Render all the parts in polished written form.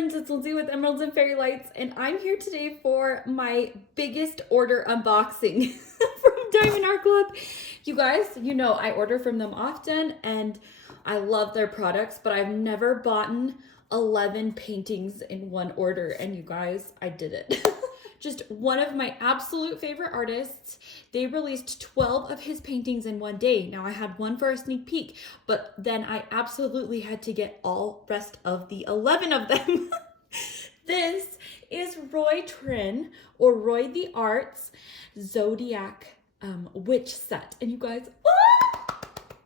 friends, it's Lindsay with Emeralds and Fairy Lights, and I'm here today for my biggest order unboxing from Diamond Art Club. You guys, you know I order from them often, and I love their products, but I've never bought 11 paintings in one order, and you guys, I did it. Just one of my absolute favorite artists. They released 12 of his paintings in one day. Now I had one for a sneak peek, but then I absolutely had to get all rest of the 11 of them. This is Roy Trin, or Roy the Art's Zodiac Witch set. And you guys,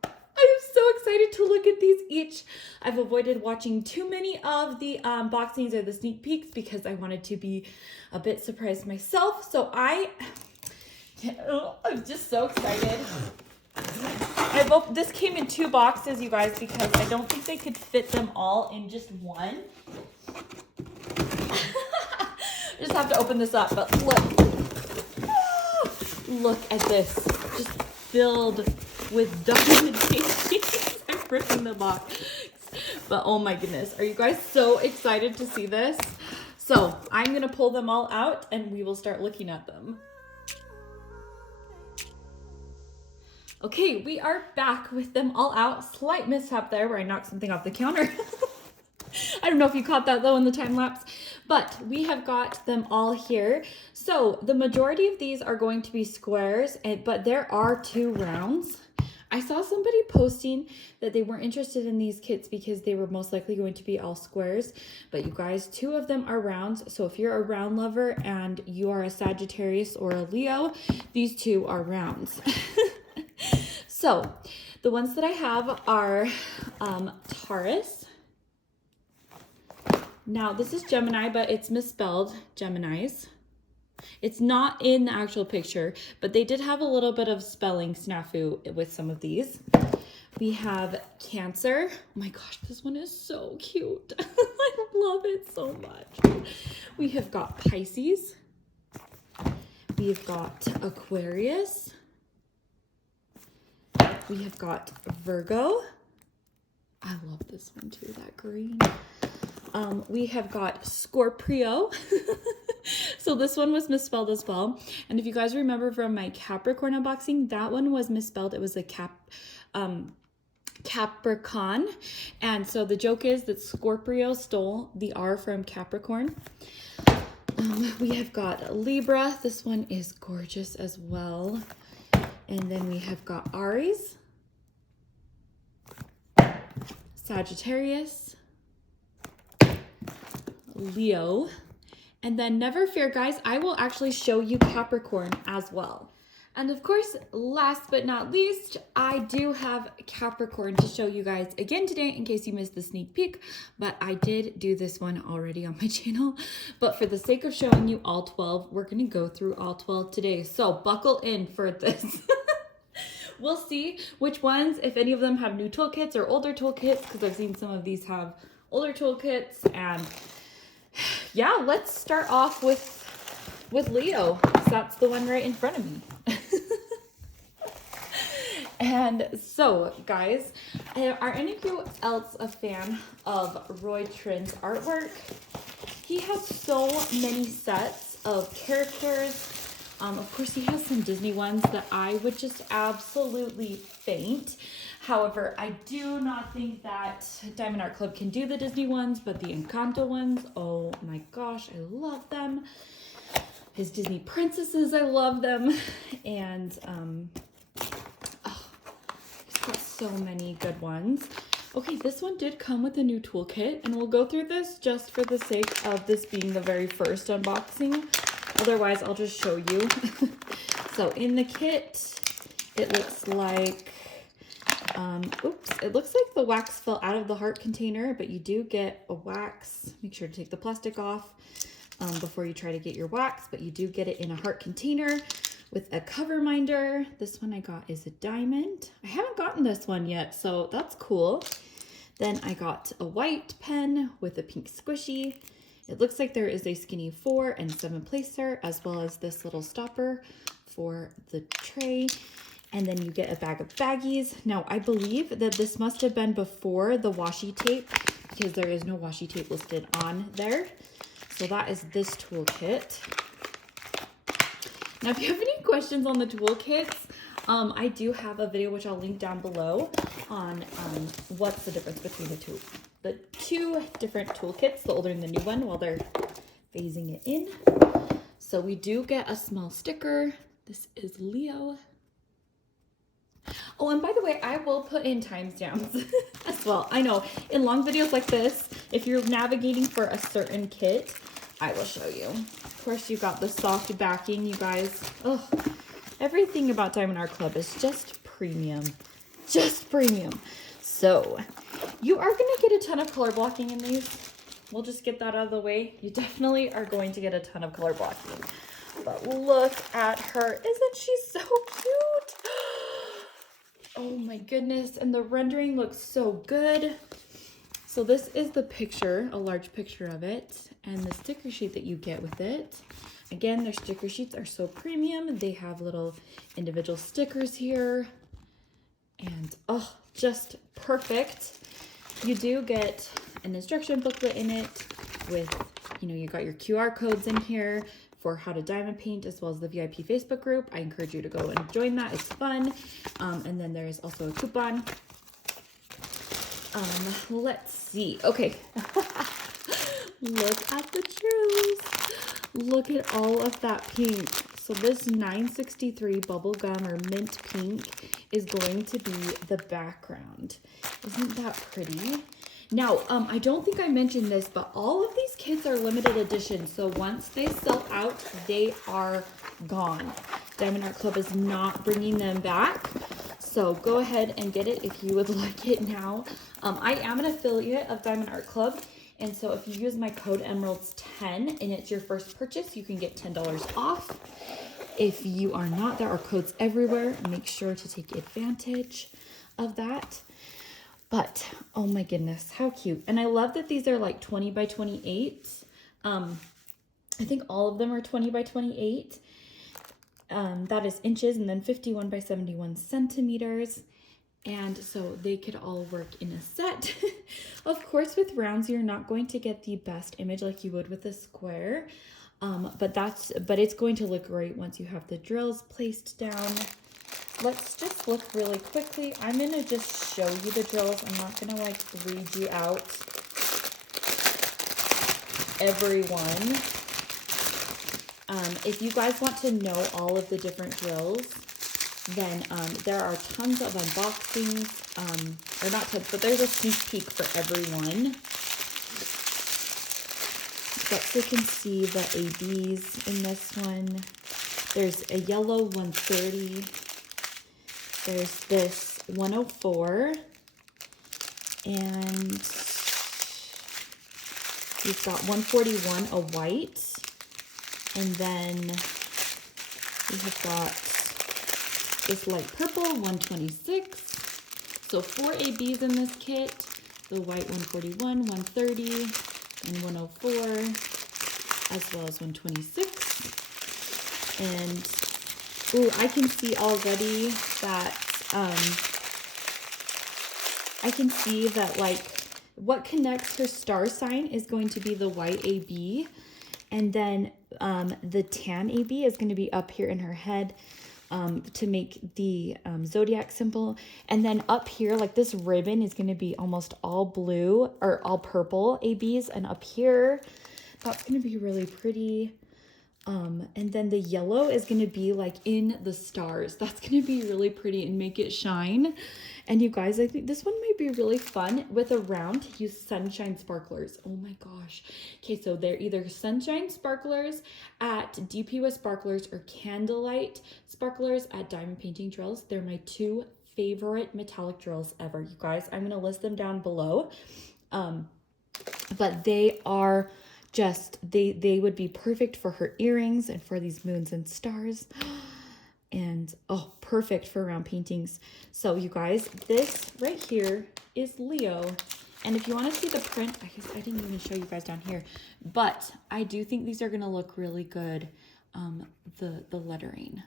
I'm so excited to look at these each. I've avoided watching too many of the unboxings or the sneak peeks because I wanted to be a bit surprised myself. So I'm just so excited. This came in 2 boxes, you guys, because I don't think they could fit them all in just one. I just have to open this up, but look at this, just filled with diamond paintings. I'm ripping the box, but oh my goodness, are you guys so excited to see this? So I'm gonna pull them all out and we will start looking at them. Okay, we are back with them all out. Slight mishap there where I knocked something off the counter. I don't know if you caught that though in the time lapse, but we have got them all here. So the majority of these are going to be squares, but there are 2 rounds. I saw somebody posting that they weren't interested in these kits because they were most likely going to be all squares, but you guys, 2 of them are rounds. So if you're a round lover and you are a Sagittarius or a Leo, these 2 are rounds. So the ones that I have are Taurus. Now this is Gemini, but it's misspelled Geminis. It's not in the actual picture, but they did have a little bit of spelling snafu with some of these. We have Cancer. Oh my gosh, this one is so cute. I love it so much. We have got Pisces. We've got Aquarius. We have got Virgo. I love this one too, that green. We have got Scorpio. So this one was misspelled as well. And if you guys remember from my Capricorn unboxing, that one was misspelled. It was a Capricorn. And so the joke is that Scorpio stole the R from Capricorn. We have got Libra. This one is gorgeous as well. And then we have got Aries, Sagittarius, Leo, and then never fear guys, I will actually show you Capricorn as well. And of course, last but not least, I do have Capricorn to show you guys again today in case you missed the sneak peek, but I did do this one already on my channel. But for the sake of showing you all 12, we're gonna go through all 12 today. So buckle in for this. We'll see which ones, if any of them have new toolkits or older toolkits, because I've seen some of these have older toolkits. And yeah, let's start off with Leo, because that's the one right in front of me. And so guys, are any of you else a fan of Roy Trin's artwork? He has so many sets of characters. Of course, he has some Disney ones that I would just absolutely faint. However, I do not think that Diamond Art Club can do the Disney ones, but the Encanto ones, oh my gosh, I love them. His Disney princesses, I love them. And he's got so many good ones. Okay, this one did come with a new toolkit, and we'll go through this just for the sake of this being the very first unboxing. Otherwise, I'll just show you. So in the kit, it looks like, it looks like the wax fell out of the heart container, but you do get a wax. Make sure to take the plastic off before you try to get your wax, but you do get it in a heart container with a cover minder. This one I got is a diamond. I haven't gotten this one yet, so that's cool. Then I got a white pen with a pink squishy. It looks like there is a skinny 4 and 7 placer, as well as this little stopper for the tray. And then you get a bag of baggies. Now, I believe that this must have been before the washi tape because there is no washi tape listed on there. So that is this toolkit. Now, if you have any questions on the toolkits, I do have a video which I'll link down below on what's the difference between the two different toolkits, the older and the new one, while they're phasing it in. So we do get a small sticker. This is Leo. Oh, and by the way, I will put in timestamps as well. I know in long videos like this, if you're navigating for a certain kit, I will show you. Of course, you got the soft backing, you guys. Oh, everything about Diamond Art Club is just premium. Just premium. So you are going to get a ton of color blocking in these. We'll just get that out of the way. You definitely are going to get a ton of color blocking. But look at her. Isn't she so cute? Oh my goodness. And the rendering looks so good. So this is the picture, a large picture of it, and the sticker sheet that you get with it. Again, their sticker sheets are so premium. They have little individual stickers here. And oh, just perfect. You do get an instruction booklet in it with, you know, you got your QR codes in here for how to diamond paint, as well as the VIP Facebook group. I encourage you to go and join that. It's fun. And then there's also a coupon. Let's see. Okay. Look at the drills. Look at all of that pink. So this 963 bubblegum or mint pink is going to be the background. Isn't that pretty? Now, I don't think I mentioned this, but all of these kits are limited edition. So once they sell out, they are gone. Diamond Art Club is not bringing them back. So go ahead and get it if you would like it now. I am an affiliate of Diamond Art Club. And so if you use my code Emeralds10 and it's your first purchase, you can get $10 off. If you are not, there are codes everywhere. Make sure to take advantage of that. But oh my goodness, how cute. And I love that these are like 20 by 28. I think all of them are 20 by 28. That is inches, and then 51 by 71 centimeters. And so they could all work in a set. Of course, with rounds, you're not going to get the best image like you would with a square. But it's going to look great once you have the drills placed down. Let's just look really quickly. I'm going to just show you the drills. I'm not going to like read you out every one. If you guys want to know all of the different drills, then there are tons of unboxings, or not tons, but there's a sneak peek for everyone. But you can see the ABs in this one. There's a yellow 130. There's this 104. And we've got 141, a white. And then we have got this light purple, 126. So 4 ABs in this kit. The white 141, 130, and 104, as well as 126. And, ooh, I can see already that, like, what connects her star sign is going to be the white AB. And then the tan AB is going to be up here in her head to make the zodiac symbol. And then up here, like this ribbon is going to be almost all blue or all purple ABs. And up here, that's going to be really pretty. And then the yellow is going to be like in the stars. That's going to be really pretty and make it shine. And you guys, I think this one might be really fun with a round to use sunshine sparklers. Oh my gosh. Okay, so they're either sunshine sparklers at DP with Sparklers or candlelight sparklers at Diamond Painting Drills. They're my 2 favorite metallic drills ever, you guys. I'm going to list them down below. But they are just, they would be perfect for her earrings and for these moons and stars. And oh, perfect for round paintings. So you guys, this right here is Leo. And if you want to see the print, I guess I didn't even show you guys down here, but I do think these are going to look really good. The lettering.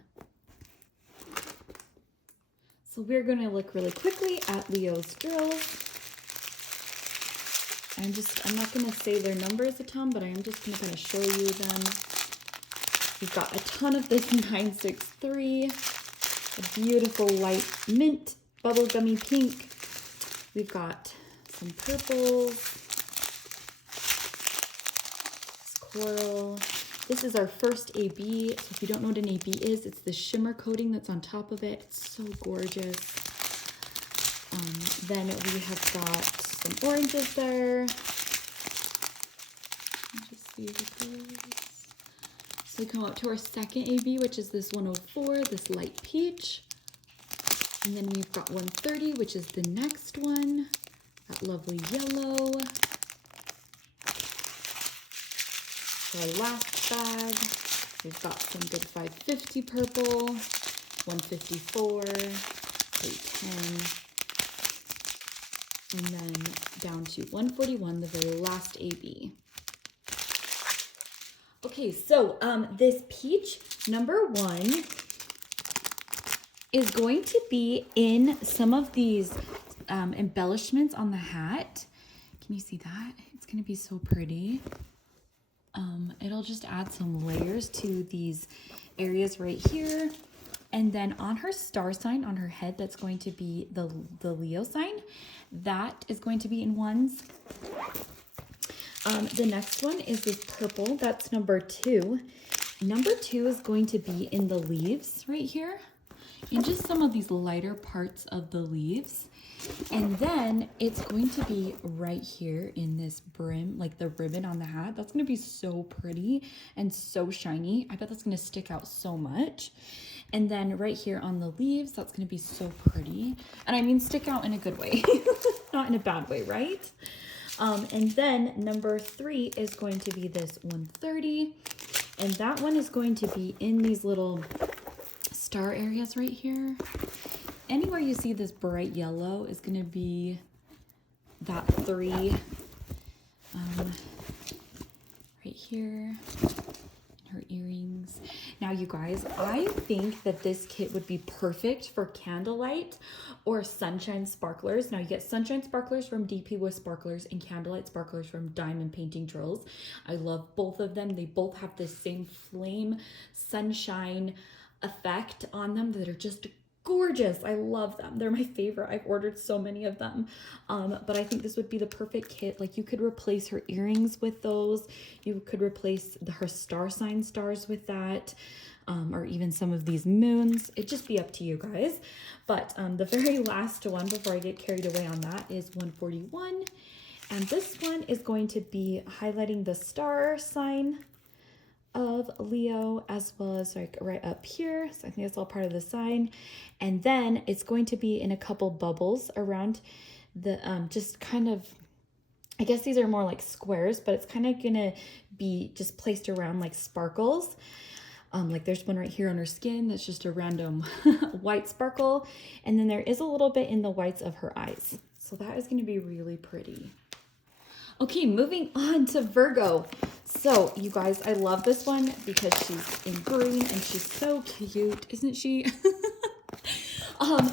So we're going to look really quickly at Leo's drills. I'm not going to say their numbers a ton, but I am just going to kind of show you them. We've got a ton of this 963, a beautiful light mint, bubblegummy pink. We've got some purples, coral. This is our first AB. So if you don't know what an AB is, it's the shimmer coating that's on top of it. It's so gorgeous. Then we have got some oranges there. Just see the colors. So we come up to our second AB, which is this 104, this light peach. And then we've got 130, which is the next one. That lovely yellow. For our last bag, we've got some good 550 purple, 154, 310, and then down to 141, the very last AB. Okay, so this peach number 1 is going to be in some of these embellishments on the hat. Can you see that? It's going to be so pretty. It'll just add some layers to these areas right here. And then on her star sign, on her head, that's going to be the Leo sign. That is going to be in 1s. The next one is this purple. That's number 2. Number 2 is going to be in the leaves right here, and just some of these lighter parts of the leaves. And then it's going to be right here in this brim, like the ribbon on the hat. That's going to be so pretty and so shiny. I bet that's going to stick out so much. And then right here on the leaves, that's going to be so pretty. And I mean stick out in a good way, not in a bad way, right? And then number 3 is going to be this 130. And that one is going to be in these little star areas right here. Anywhere you see this bright yellow is going to be that 3. Right here, her earrings. Now you guys, I think that this kit would be perfect for candlelight or sunshine sparklers. Now you get sunshine sparklers from DP with sparklers and candlelight sparklers from Diamond Painting Drills. I love both of them. They both have the same flame sunshine effect on them that are just gorgeous. I love them. They're my favorite. I've ordered so many of them. But I think this would be the perfect kit. Like you could replace her earrings with those. You could replace her star sign stars with that. Or even some of these moons. It'd just be up to you guys. But the very last one before I get carried away on that is 141. And this one is going to be highlighting the star sign of Leo, as well as like right up here. So I think that's all part of the sign. And then it's going to be in a couple bubbles around the, just kind of, I guess these are more like squares, but it's kind of gonna be just placed around like sparkles. Like there's one right here on her skin that's just a random white sparkle. And then there is a little bit in the whites of her eyes. So that is gonna be really pretty. Okay, moving on to Virgo. So you guys, I love this one because she's in green and she's so cute, isn't she?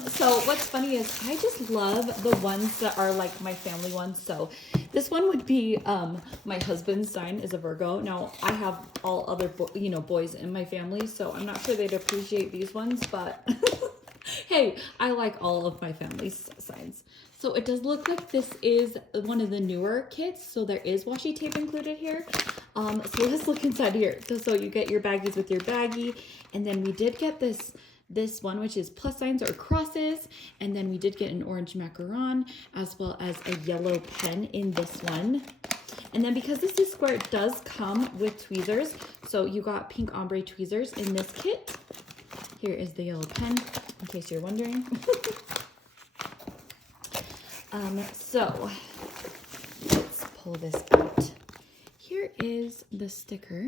So what's funny is I just love the ones that are like my family ones. So this one would be my husband's sign is a Virgo. Now I have all other boys in my family, so I'm not sure they'd appreciate these ones, but hey, I like all of my family's signs. So it does look like this is one of the newer kits. So there is washi tape included here. So let's look inside here. So you get your baggies with your baggie. And then we did get this one, which is plus signs or crosses. And then we did get an orange macaron as well as a yellow pen in this one. And then because this is square, it does come with tweezers. So you got pink ombre tweezers in this kit. Here is the yellow pen, in case you're wondering. So let's pull this out. Here is the sticker.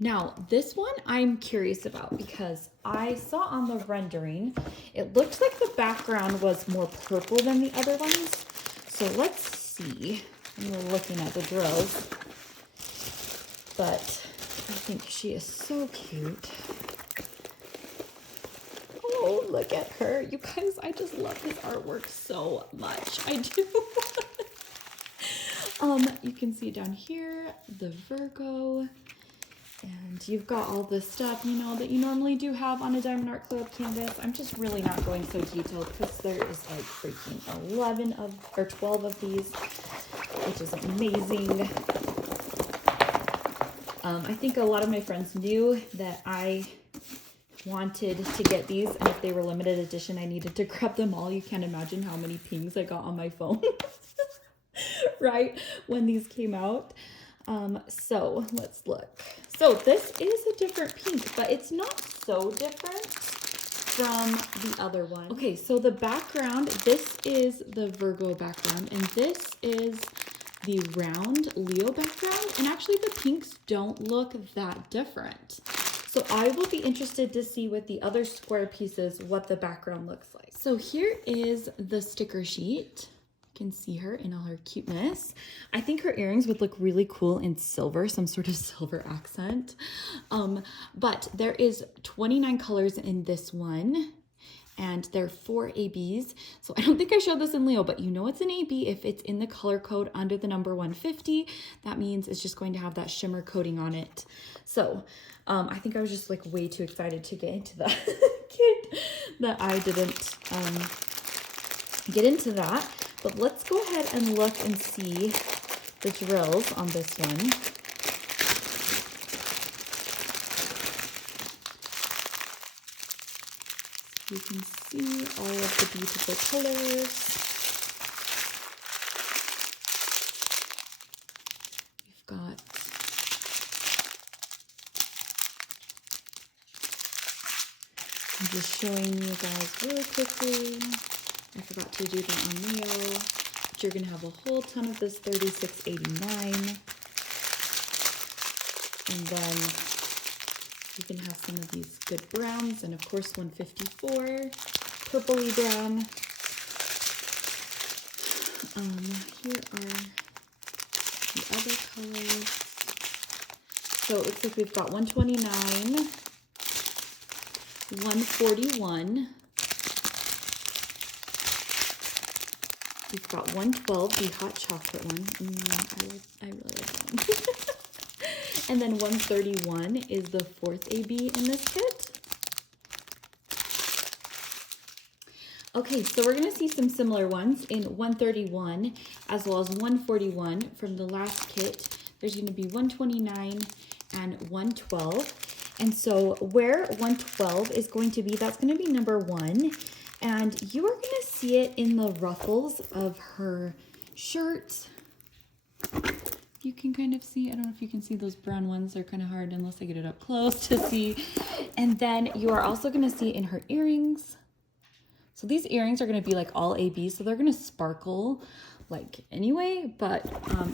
Now, this one I'm curious about because I saw on the rendering, it looked like the background was more purple than the other ones. So let's see. I'm looking at the drills, but I think she is so cute. Oh, look at her. You guys, I just love his artwork so much. I do. You can see down here, the Virgo. And you've got all this stuff, you know, that you normally do have on a Diamond Art Club canvas. I'm just really not going so detailed because there is like freaking 12 of these, which is amazing. I think a lot of my friends knew that I wanted to get these, and if they were limited edition, I needed to grab them all. You can't imagine how many pings I got on my phone, right, when these came out. So let's look. So this is a different pink, but it's not so different from the other one. Okay, so the background, this is the Virgo background, and this is the round Leo background. And actually the pinks don't look that different. So I will be interested to see with the other square pieces what the background looks like. So here is the sticker sheet. Can see her in all her cuteness. I think her earrings would look really cool in silver, some sort of silver accent. But there is 29 colors in this one, and there are 4 ABs. So I don't think I showed this in Leo, but you know it's an AB if it's in the color code under the number 150. That means it's just going to have that shimmer coating on it. So I think I was just like way too excited to get into that kit that I didn't get into that. But let's go ahead and look and see the drills on this one. You can see all of the beautiful colors. We've got I'm just showing you guys really quickly. I forgot to do that on Leo, but you're gonna have a whole ton of this 3689. And then you can have some of these good browns, and of course 154, purpley brown. Here are the other colors. So it looks like we've got 129, 141. We've got 112, the hot chocolate one. I really like that one. And then 131 is the 4th AB in this kit. Okay, so we're going to see some similar ones in 131 as well as 141 from the last kit. There's going to be 129 and 112. And so where 112 is going to be, that's going to be number 1. And you are going to see it in the ruffles of her shirt. You can kind of see, I don't know if you can see those brown ones. They're kind of hard unless I get it up close to see. And then you are also going to see it in her earrings. So these earrings are going to be like all AB, so they're going to sparkle like anyway. But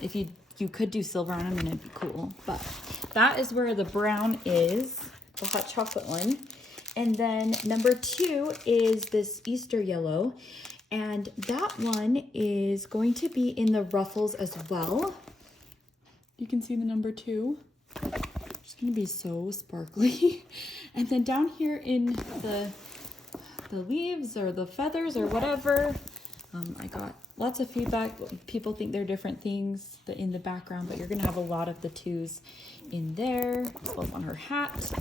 if you could do silver on them and it'd be cool. But that is where the brown is, the hot chocolate one. And then number 2 is this Easter yellow, and that one is going to be in the ruffles as well. You can see the number 2. It's going to be so sparkly. And then down here in the leaves or the feathers or whatever, I got lots of feedback. People think they're different things in the background, but you're going to have a lot of the 2s in there, as well as on her hat.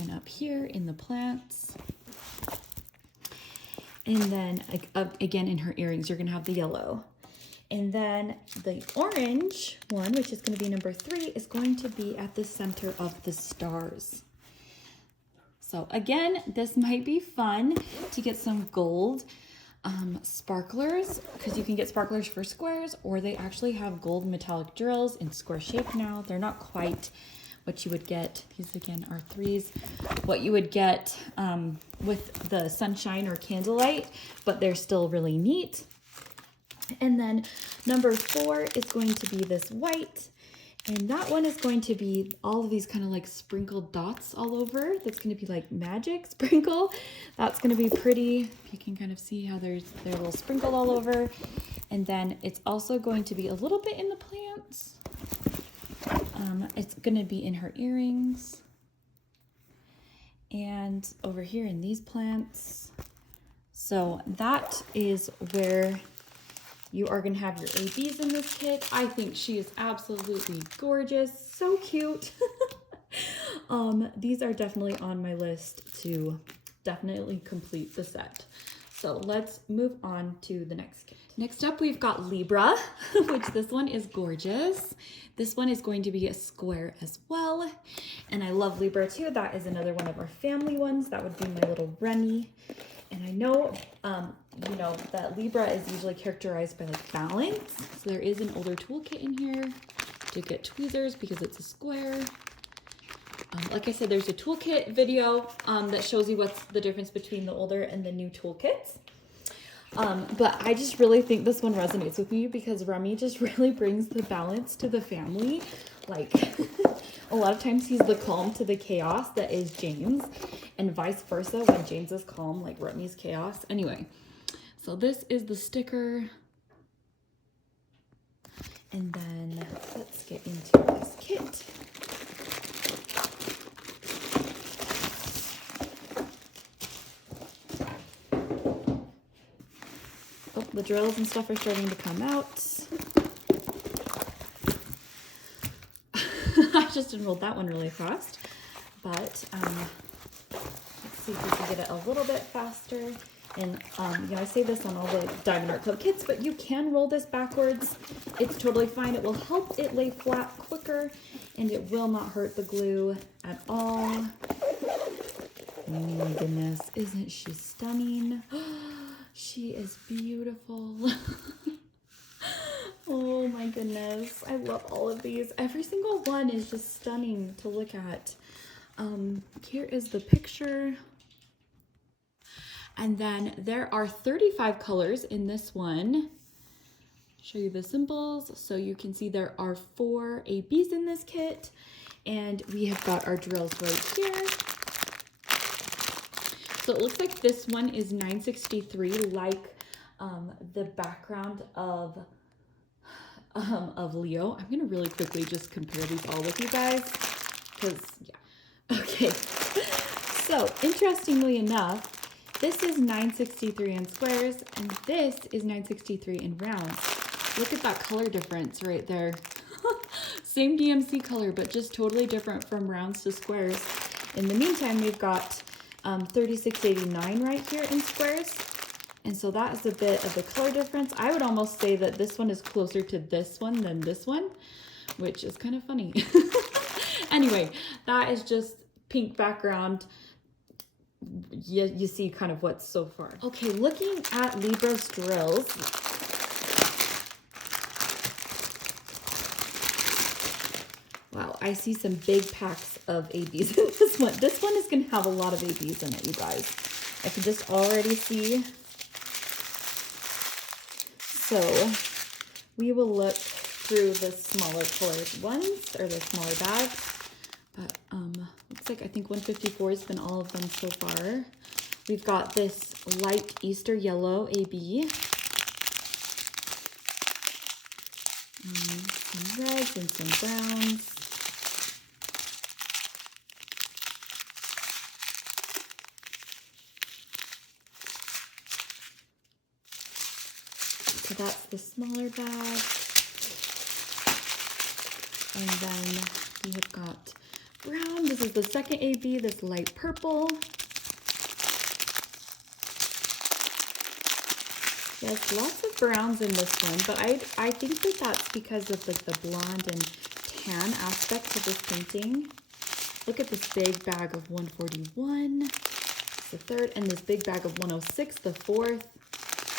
And up here in the plants. And then again in her earrings, you're gonna have the yellow. And then the orange one, which is gonna be number 3, is going to be at the center of the stars. So again, this might be fun to get some gold sparklers, because you can get sparklers for squares, or they actually have gold metallic drills in square shape now. They're not quite what you would get, these again are 3s, what you would get with the sunshine or candlelight, but they're still really neat. And then number 4 is going to be this white, and that one is going to be all of these kind of like sprinkled dots all over. That's going to be like magic sprinkle. That's going to be pretty. You can kind of see how they're a little sprinkled all over. And then it's also going to be a little bit in the plants. It's going to be in her earrings. and over here in these plants. So that is where you are gonna have your ABs in this kit. I think she is absolutely gorgeous, so cute. These are definitely on my list to definitely complete the set. So let's move on to the next kit. Next up, we've got Libra, which this one is gorgeous. This one is going to be a square as well. And I love Libra too. That is another one of our family ones. That would be my little Remy. And I know, you know, that Libra is usually characterized by like balance. So there is an older toolkit in here to get tweezers because it's a square. Like I said, there's a toolkit video that shows you what's the difference between the older and the new toolkits. But I just really think this one resonates with me because Remy just really brings the balance to the family. Like a lot of times he's the calm to the chaos that is James, and vice versa. When James is calm, like Remy's chaos. Anyway, so this is the sticker. And then let's get into this kit. Oh, the drills and stuff are starting to come out. I just enrolled that one really fast, but let's see if we can get it a little bit faster. And you know, I say this on all the Diamond Art Club kits, but you can roll this backwards. It's totally fine. It will help it lay flat quicker, and it will not hurt the glue at all. Oh my goodness, isn't she stunning? She is beautiful. Oh my goodness, I love all of these. Every single one is just stunning to look at. Here is the picture. And then there are 35 colors in this one. Show you the symbols. So you can see there are 4 ABs in this kit. And we have got our drills right here. So it looks like this one is 963, like the background of Leo. I'm gonna really quickly just compare these all with you guys, because yeah. Okay, so interestingly enough, this is 963 in squares, and this is 963 in rounds. Look at that color difference right there. Same DMC color, but just totally different from rounds to squares. In the meantime, we've got 3689 right here in squares. And so that is a bit of the color difference. I would almost say that this one is closer to this one than this one, which is kind of funny. Anyway, that is just pink background. You see kind of what's so far. Okay, looking at Libra's drills. Wow, I see some big packs of ABs in this one. This one is going to have a lot of ABs in it, you guys. I can just already see. So we will look through the smaller colored ones, or the smaller bags. But looks like I think 154 has been all of them so far. We've got this light Easter yellow AB. Some reds and some browns. So that's the smaller bag. And then we have got brown. This is the second AB, this light purple. Yes, lots of browns in this one, but I think that that's because of like the blonde and tan aspect of this painting. Look at this big bag of 141, the third, and this big bag of 106, the fourth.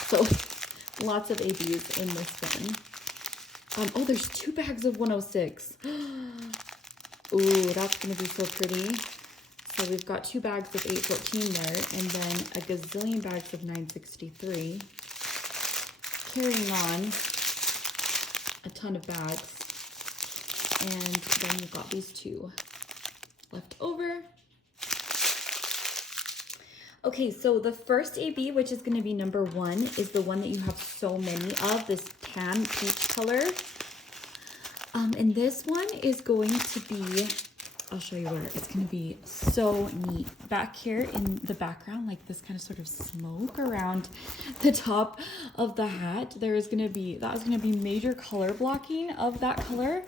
So lots of ABs in this one. Oh, there's 2 bags of 106. Ooh, that's going to be so pretty. So we've got 2 bags of 814 there, and then a gazillion bags of 963. Carrying on a ton of bags. And then we've got these 2 left over. Okay, so the first AB, which is going to be number 1, is the one that you have so many of, this tan peach color. And this one is going to be I'll show you where. It's going to be so neat. Back here in the background, like this kind of sort of smoke around the top of the hat, that is going to be major color blocking of that color,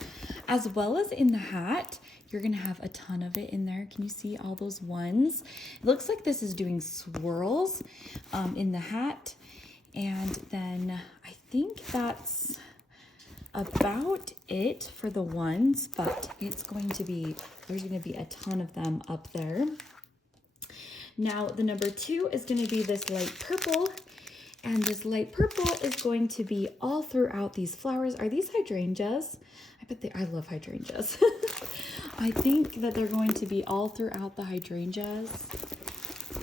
as well as in the hat. You're going to have a ton of it in there. Can you see all those ones? It looks like this is doing swirls in the hat. And then I think that's about it for the ones, but there's going to be a ton of them up there. Now the number 2 is going to be this light purple, and this light purple is going to be all throughout these flowers. Are these hydrangeas? I love hydrangeas. I think that they're going to be all throughout the hydrangeas,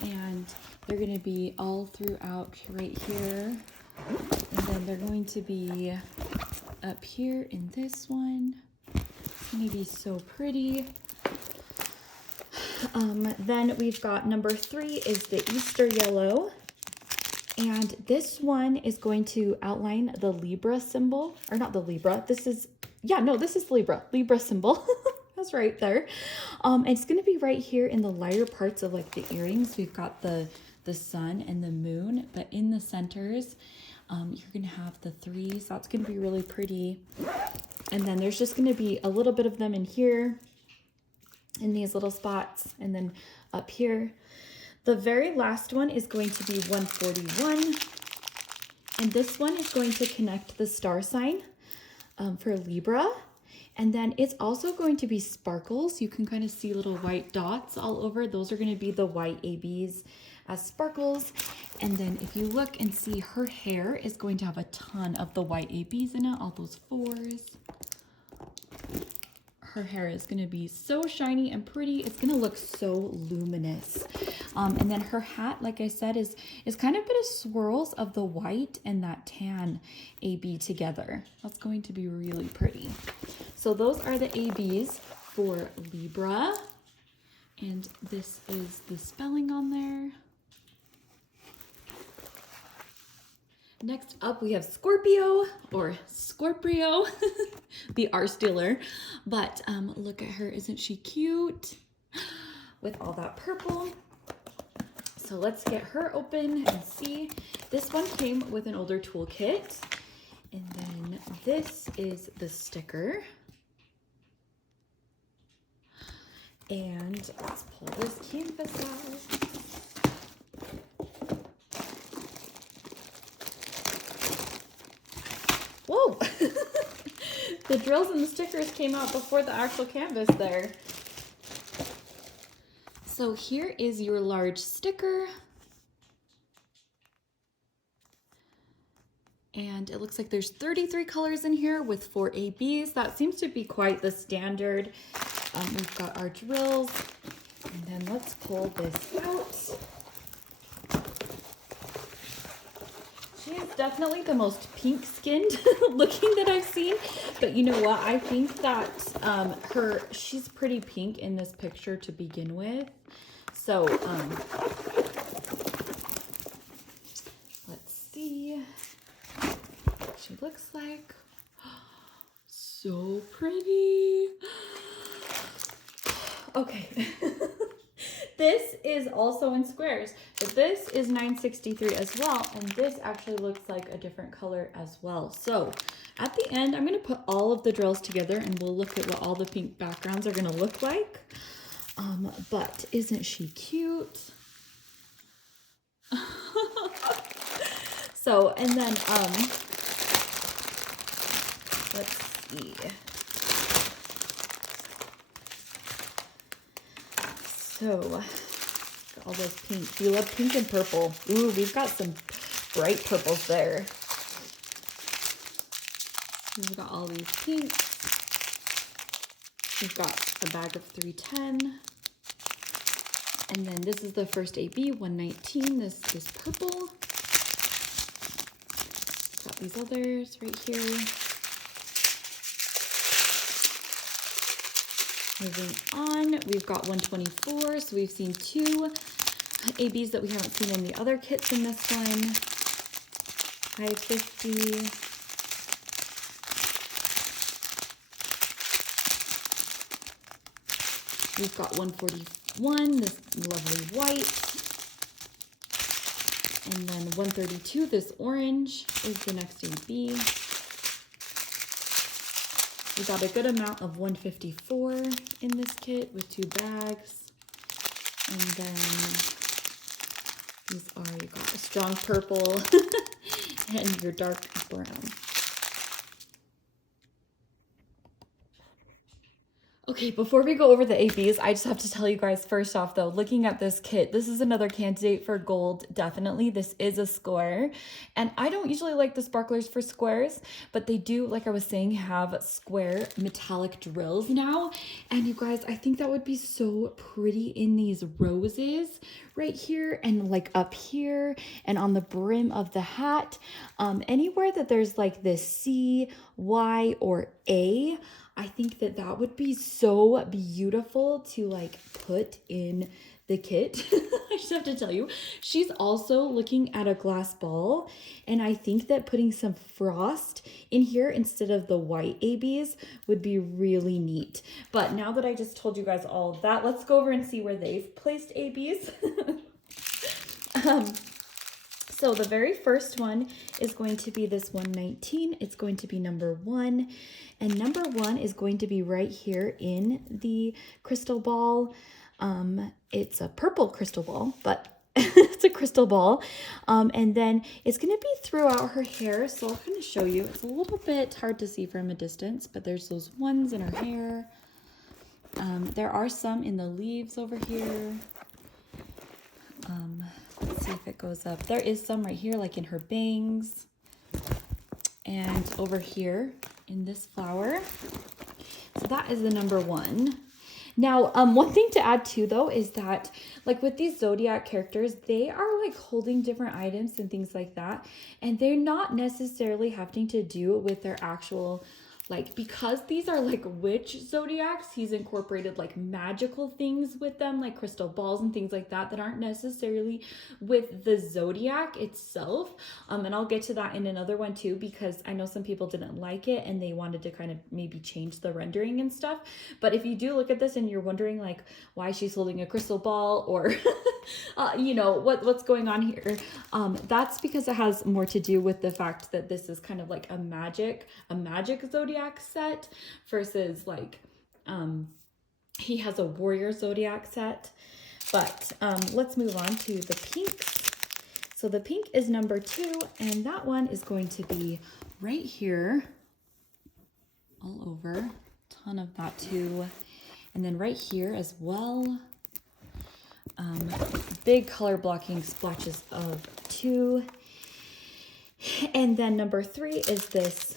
and they're going to be all throughout right here, and then they're going to be up here in this one. It's going to be so pretty. Then we've got number 3 is the Easter yellow, and this one is going to outline the Libra symbol, or not the Libra. This is Libra symbol. That's right there. It's going to be right here in the lighter parts of like the earrings. We've got the sun and the moon, but in the centers, you're going to have the 3s. That's going to be really pretty. And then there's just going to be a little bit of them in here, in these little spots, and then up here. The very last one is going to be 141. And this one is going to connect the star sign for Libra. And then it's also going to be sparkles. You can kind of see little white dots all over. Those are going to be the white ABs as sparkles. And then if you look and see, her hair is going to have a ton of the white ABs in it, all those 4s. Her hair is going to be so shiny and pretty. It's going to look so luminous. And then her hat, like I said, is kind of a bit of swirls of the white and that tan AB together. That's going to be really pretty. So those are the ABs for Libra. And this is the spelling on there. Next up, we have Scorpio, the R stealer. But look at her, isn't she cute? With all that purple. So let's get her open and see. This one came with an older toolkit. And then this is the sticker. And let's pull this canvas out. Whoa! The drills and the stickers came out before the actual canvas there. So here is your large sticker. And it looks like there's 33 colors in here with 4 ABs. That seems to be quite the standard. We've got our drills. And then let's pull this out. She is definitely the most pink-skinned looking that I've seen. But you know what? I think that she's pretty pink in this picture to begin with. So, let's see what she looks like. So pretty. Okay. This is also in squares, but this is 963 as well, and this actually looks like a different color as well. So at the end, I'm going to put all of the drills together and we'll look at what all the pink backgrounds are going to look like. But isn't she cute? So, and then, let's see. So, all those pinks. You love pink and purple. Ooh, we've got some bright purples there. We've got all these pinks. We've got a bag of 310. And then this is the first AB, 119. This is purple. Got these others right here. Moving on, we've got 124. So we've seen 2 ABs that we haven't seen in the other kits in this one. 550. We've got 141, this lovely white. And then 132, this orange is the next AB. We got a good amount of 154 in this kit with 2 bags. And then these are, you got a strong purple and your dark brown. Okay, before we go over the ABs, I just have to tell you guys first off though, looking at this kit, this is another candidate for gold, definitely. This is a square, and I don't usually like the sparklers for squares, but they do, like I was saying, have square metallic drills now. And you guys, I think that would be so pretty in these roses right here and like up here and on the brim of the hat. Anywhere that there's like this C, Y, or A, I think that that would be so beautiful to like put in the kit. I just have to tell you, she's also looking at a glass ball, and I think that putting some frost in here instead of the white ABs would be really neat. But now that I just told you guys all of that, let's go over and see where they've placed ABs. So the very first one is going to be this 119. It's going to be number 1. And number 1 is going to be right here in the crystal ball. It's a purple crystal ball, but it's a crystal ball. And then it's going to be throughout her hair. So I'll kind of show you. It's a little bit hard to see from a distance, but there's those ones in her hair. There are some in the leaves over here. Let's see if it goes up. There is some right here, like in her bangs. And over here in this flower. So that is the number 1. Now, one thing to add too, though, is that like with these zodiac characters, they are like holding different items and things like that. And they're not necessarily having to do with their actual, like, because these are like witch zodiacs, he's incorporated like magical things with them, like crystal balls and things like that, that aren't necessarily with the zodiac itself. And I'll get to that in another one too, because I know some people didn't like it and they wanted to kind of maybe change the rendering and stuff. But if you do look at this and you're wondering like why she's holding a crystal ball or you know, what's going on here, that's because it has more to do with the fact that this is kind of like a magic zodiac set versus like he has a warrior zodiac set. But let's move on to the pinks. So the pink is number 2, and that one is going to be right here all over. Ton of that too. And then right here as well. Big color blocking splotches of 2. And then number 3 is this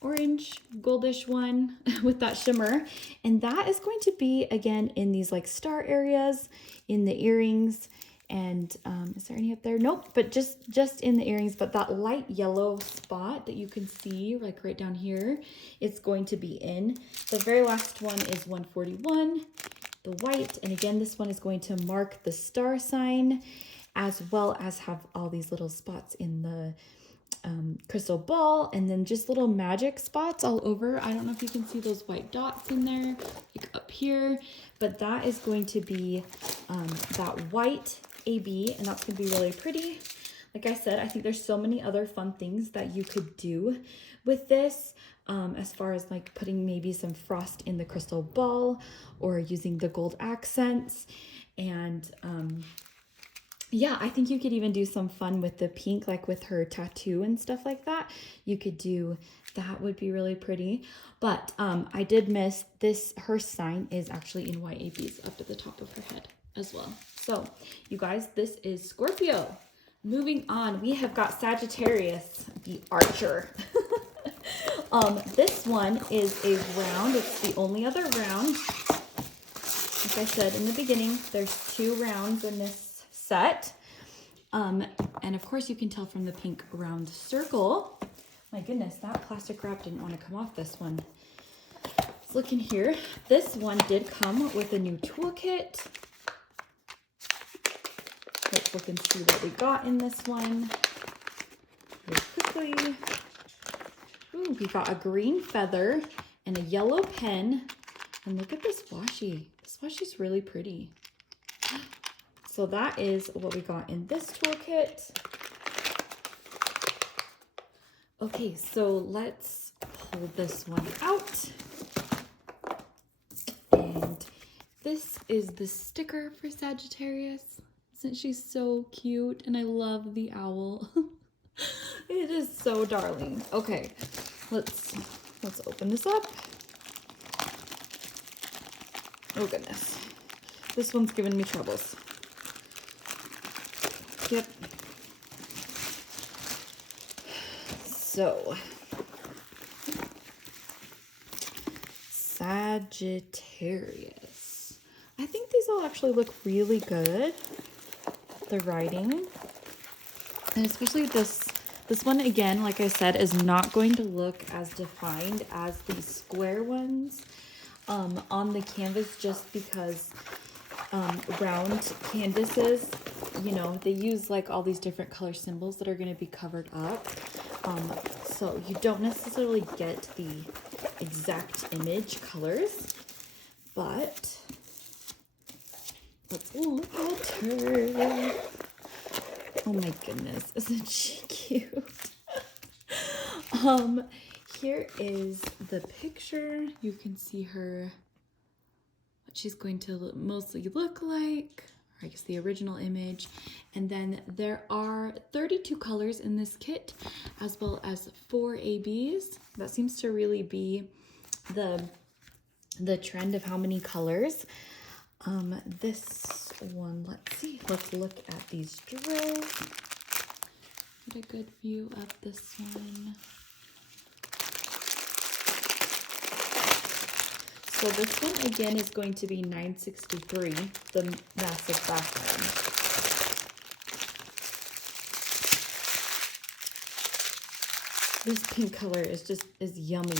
orange goldish one with that shimmer, and that is going to be again in these like star areas in the earrings. And is there any up there? Nope, but just in the earrings. But that light yellow spot that you can see like right down here, it's going to be in. The very last one is 141, the white, and again this one is going to mark the star sign, as well as have all these little spots in the crystal ball, and then just little magic spots all over. I don't know if you can see those white dots in there, like up here, but that is going to be that white AB, and that's going to be really pretty. Like I said, I think there's so many other fun things that you could do with this, as far as like putting maybe some frost in the crystal ball or using the gold accents. And yeah, I think you could even do some fun with the pink, like with her tattoo and stuff like that. You could do that, would be really pretty. But I did miss this. Her sign is actually in white ABs up at the top of her head as well. So you guys, this is Scorpio. Moving on, we have got Sagittarius, the Archer. This one is a round. It's the only other round. Like I said in the beginning, there's 2 rounds in this set. And of course you can tell from the pink round circle. My goodness, that plastic wrap didn't want to come off this one. Let's look in here. This one did come with a new toolkit. Let's look and see what we got in this one really quickly. Ooh, we got a green feather and a yellow pen And look at this washi. This washi's really pretty. So that is what we got in this toolkit. Okay, so let's pull this one out. And this is the sticker for Sagittarius. Isn't she so cute? And I love the owl. It is so darling. Okay, let's open this up. Oh goodness. This one's giving me troubles. Yep. So, Sagittarius. I think these all actually look really good. The writing. And especially this one, again, like I said, is not going to look as defined as these square ones on the canvas, just because round canvases, you know, they use like all these different color symbols that are going to be covered up. So you don't necessarily get the exact image colors, but let's look at her. Oh my goodness, isn't she cute? Here is the picture. You can see her, what she's going to mostly look like, or I guess the original image. And then there are 32 colors in this kit, as well as 4 ABs. That seems to really be the trend of how many colors. This one, let's see, let's look at these drills. Get a good view of this one. So this one again is going to be 963, the massive background. This pink color is yummy.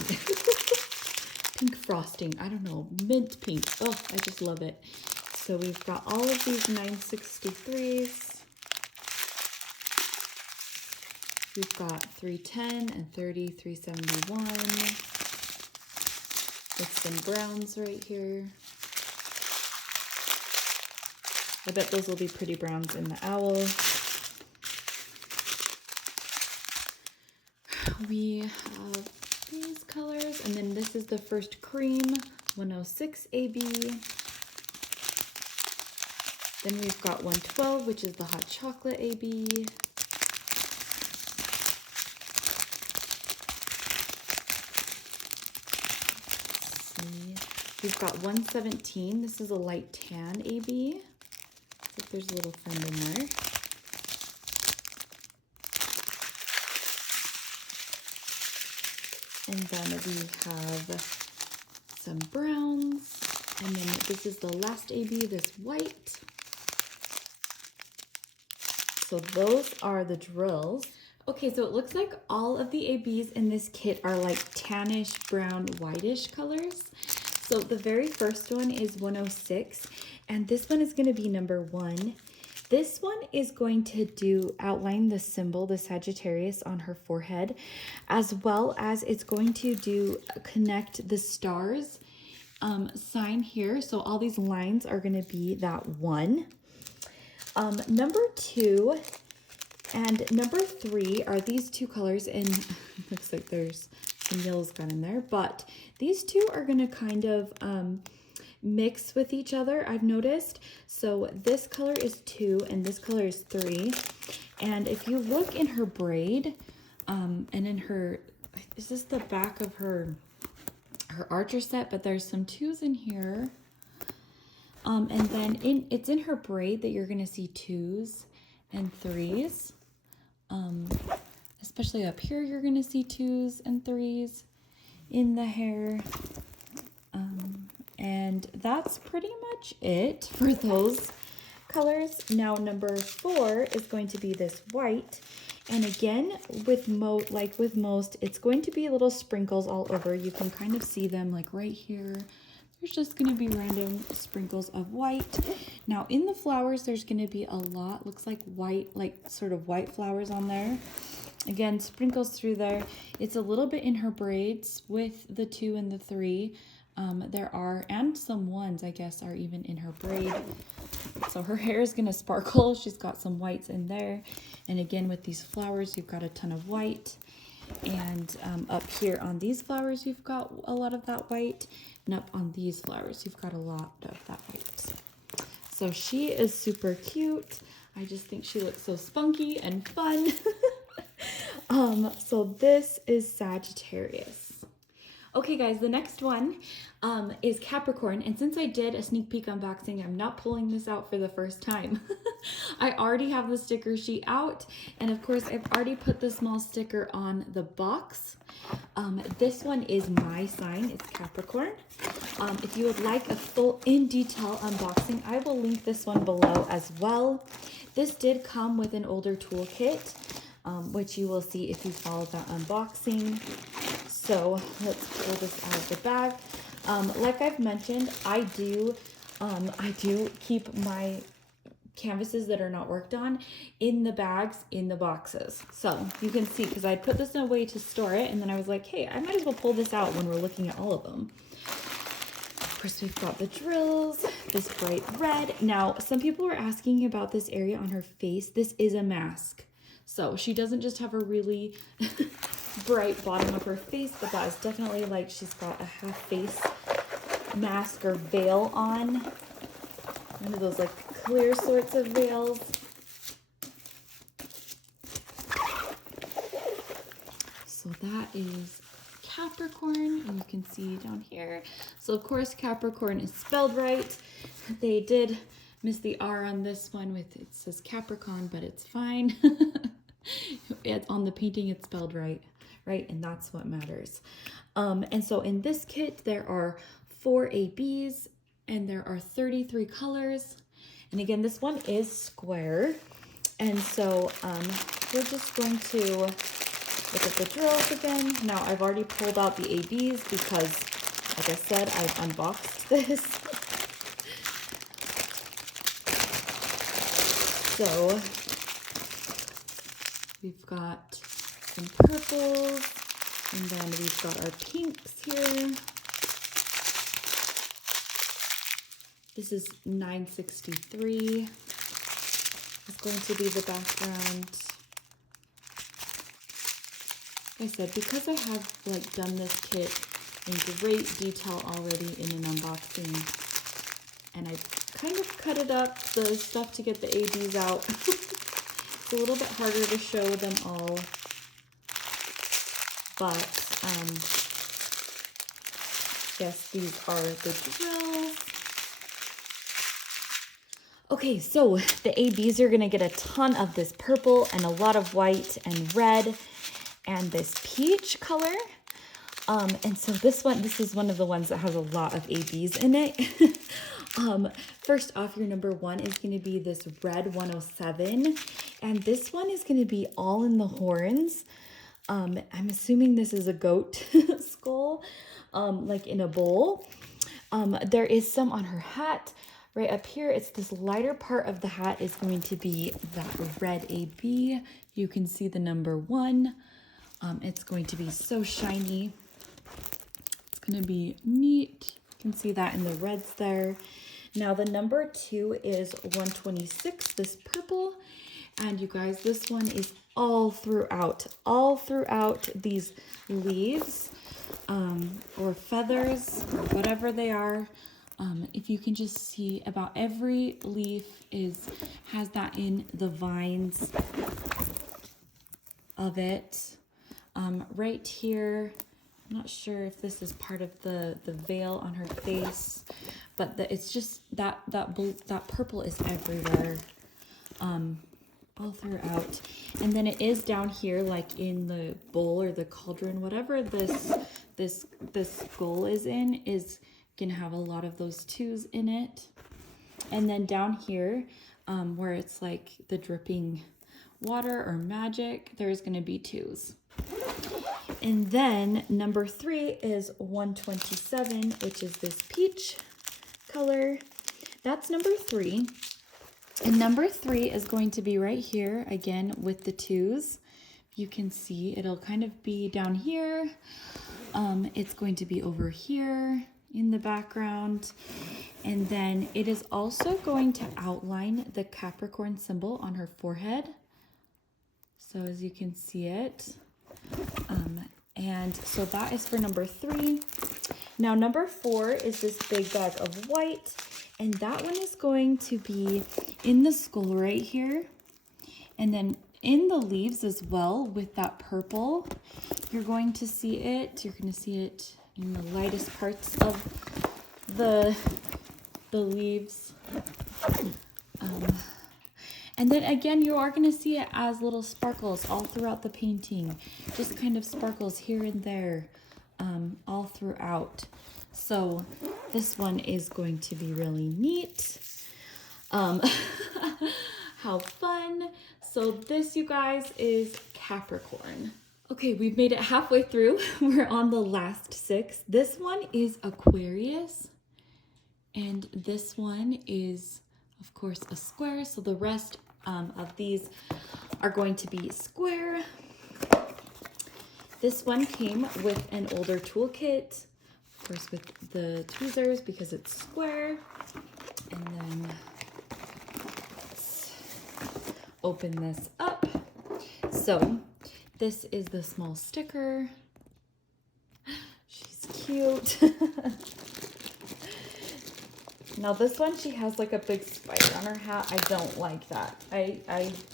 Pink frosting, I don't know, mint pink. Oh, I just love it. So we've got all of these 963s. We've got 310 and 30, 371. With some browns right here. I bet those will be pretty browns in the owl. We have these colors, and then this is the first cream, 106 AB. Then we've got 112, which is the hot chocolate AB. We've got 117. This is a light tan AB. Looks like there's a little friend in there. And then we have some browns. And then this is the last AB, this white. So those are the drills. Okay, so it looks like all of the ABs in this kit are like tannish, brown, whitish colors. So the very first one is 106, and this one is going to be number 1. This one is going to outline the symbol, the Sagittarius, on her forehead, as well as it's going to connect the stars sign here. So all these lines are going to be that 1. Number 2 and number 3 are these 2 colors, and looks like there's some yellows gone in there, but these 2 are going to kind of mix with each other, I've noticed. So this color is 2 and this color is 3. And if you look in her braid, and in her, is this the back of her archer set? But there's some 2s in here. And then it's in her braid that you're going to see 2s and 3s. Especially up here, you're going to see 2s and 3s in the hair. And that's pretty much it for those colors. Now, number 4 is going to be this white. And again, with most, it's going to be little sprinkles all over. You can kind of see them like right here. There's just going to be random sprinkles of white. Now, in the flowers, there's going to be a lot, looks like white, like sort of white flowers on there. Again, sprinkles through there. It's a little bit in her braids with the 2 and the 3. There are, and some ones, I guess, are even in her braid. So her hair is going to sparkle. She's got some whites in there. And again, with these flowers, you've got a ton of white. And up here on these flowers, you've got a lot of that white. And up on these flowers, you've got a lot of that white. So she is super cute. I just think she looks so spunky and fun. So this is Sagittarius. Okay guys, the next one is Capricorn, and since I did a sneak peek unboxing, I'm not pulling this out for the first time. I already have the sticker sheet out, and of course I've already put the small sticker on the box. This one is my sign, it's Capricorn. If you would like a full in detail unboxing, I will link this one below as well. This did come with an older toolkit, which you will see if you follow that unboxing. So let's pull this out of the bag. Like I've mentioned, I do keep my canvases that are not worked on in the bags, in the boxes. So you can see, because I put this in a way to store it, and then I was like, hey, I might as well pull this out when we're looking at all of them. Of course, we've got the drills, this bright red. Now, some people were asking about this area on her face. This is a mask. So she doesn't just have a really bright bottom of her face, but that is definitely like she's got a half face mask or veil on. One of those like clear sorts of veils. So that is Capricorn, and you can see down here. So of course Capricorn is spelled right. They did miss the R on this one with, it says Capricorn, but it's fine. On the painting it's spelled right, and that's what matters. And so in this kit there are 4 ABs and there are 33 colors, and again this one is square. And so we're just going to look at the drills again. Now I've already pulled out the ABs because, like I said, I've unboxed this. So we've got some purples, and then we've got our pinks here. This is 963. It's going to be the background. Like I said, because I have like done this kit in great detail already in an unboxing, and I've kind of cut it up, the stuff to get the ABs out. It's a little bit harder to show them all, but yes, these are the drills. Okay, so the ABs are gonna get a ton of this purple and a lot of white and red and this peach color. And so this is one of the ones that has a lot of ABs in it. First off, your number 1 is going to be this red 107, and this one is going to be all in the horns. I'm assuming this is a goat skull, like in a bowl. There is some on her hat. Right up here, it's this lighter part of the hat is going to be that red AB. You can see the number 1. It's going to be so shiny. It's going to be neat. You can see that in the reds there. Now the number 2 is 126, this purple. And you guys, this one is all throughout these leaves or feathers, or whatever they are. If you can just see, about every leaf has that in the vines of it. Right here, I'm not sure if this is part of the veil on her face, but it's just that purple is everywhere, all throughout. And then it is down here, like in the bowl or the cauldron, whatever this skull is in, is gonna have a lot of those 2s in it. And then down here, where it's like the dripping water or magic, there's gonna be 2s. And then number 3 is 127, which is this peach color. That's number 3. And number 3 is going to be right here, again, with the 2s. You can see it'll kind of be down here. It's going to be over here. in the background. And then it is also going to outline the Capricorn symbol on her forehead. So as you can see it. And so that is for number 3. Now number 4 is this big bag of white. And that one is going to be in the skull right here. And then in the leaves as well with that purple. You're going to see it. You're going to see it in the lightest parts of the leaves. And then again, you are going to see it as little sparkles all throughout the painting. Just kind of sparkles here and there, all throughout. So this one is going to be really neat. How fun. So this, you guys, is Capricorn. Okay, we've made it halfway through. We're on the last 6. This one is Aquarius. And this one is, of course, a square. So the rest of these are going to be square. This one came with an older toolkit, of course, with the tweezers because it's square. And then let's open this up. So this is the small sticker. She's cute. Now this one, she has like a big spider on her hat. I don't like that.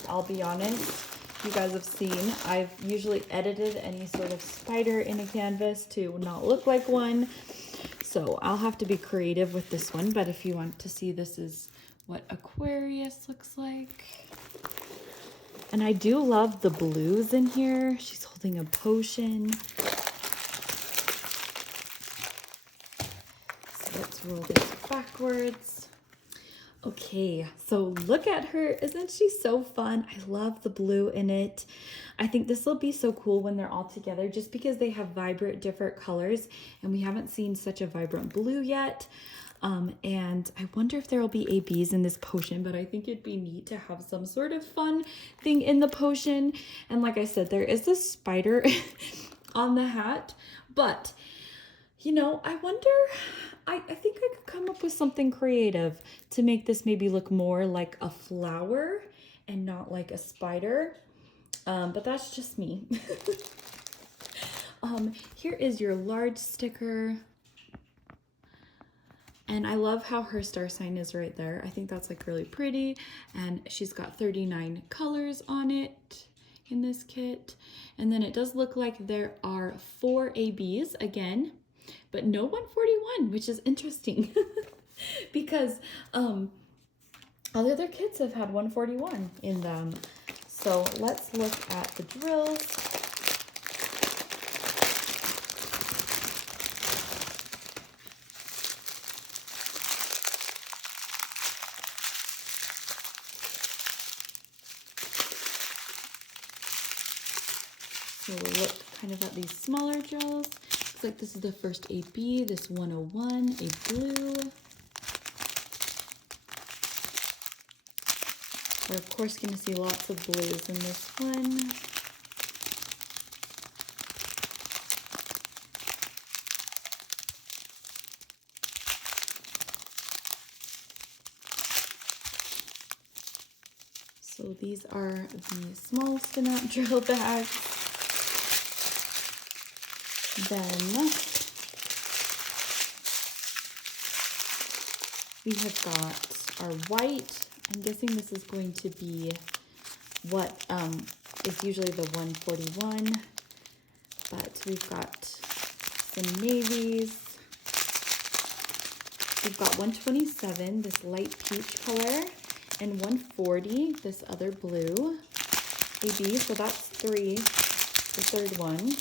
I'll be honest. You guys have seen, I've usually edited any sort of spider in a canvas to not look like one. So I'll have to be creative with this one. But if you want to see, this is what Aquarius looks like. And I do love the blues in here. She's holding a potion. So let's roll this backwards. Okay, so look at her. Isn't she so fun? I love the blue in it. I think this will be so cool when they're all together just because they have vibrant different colors and we haven't seen such a vibrant blue yet. And I wonder if there will be ABs in this potion, but I think it'd be neat to have some sort of fun thing in the potion. And like I said, there is this spider on the hat, but you know, I wonder, I think I could come up with something creative to make this maybe look more like a flower and not like a spider. But that's just me. Here is your large sticker. And I love how her star sign is right there. I think that's like really pretty. And she's got 39 colors on it in this kit. And then it does look like there are 4 ABs again, but no 141, which is interesting because all the other kits have had 141 in them. So let's look at the drills. So we'll look kind of at these smaller drills. Looks like this is the first AB, this 101, a blue. We're of course going to see lots of blues in this one. So these are the small spin-out drill bags. Then we have got our white. I'm guessing this is going to be what is usually the 141, but we've got some navies. We've got 127, this light peach color, and 140, this other blue AB. So that's 3, the third one.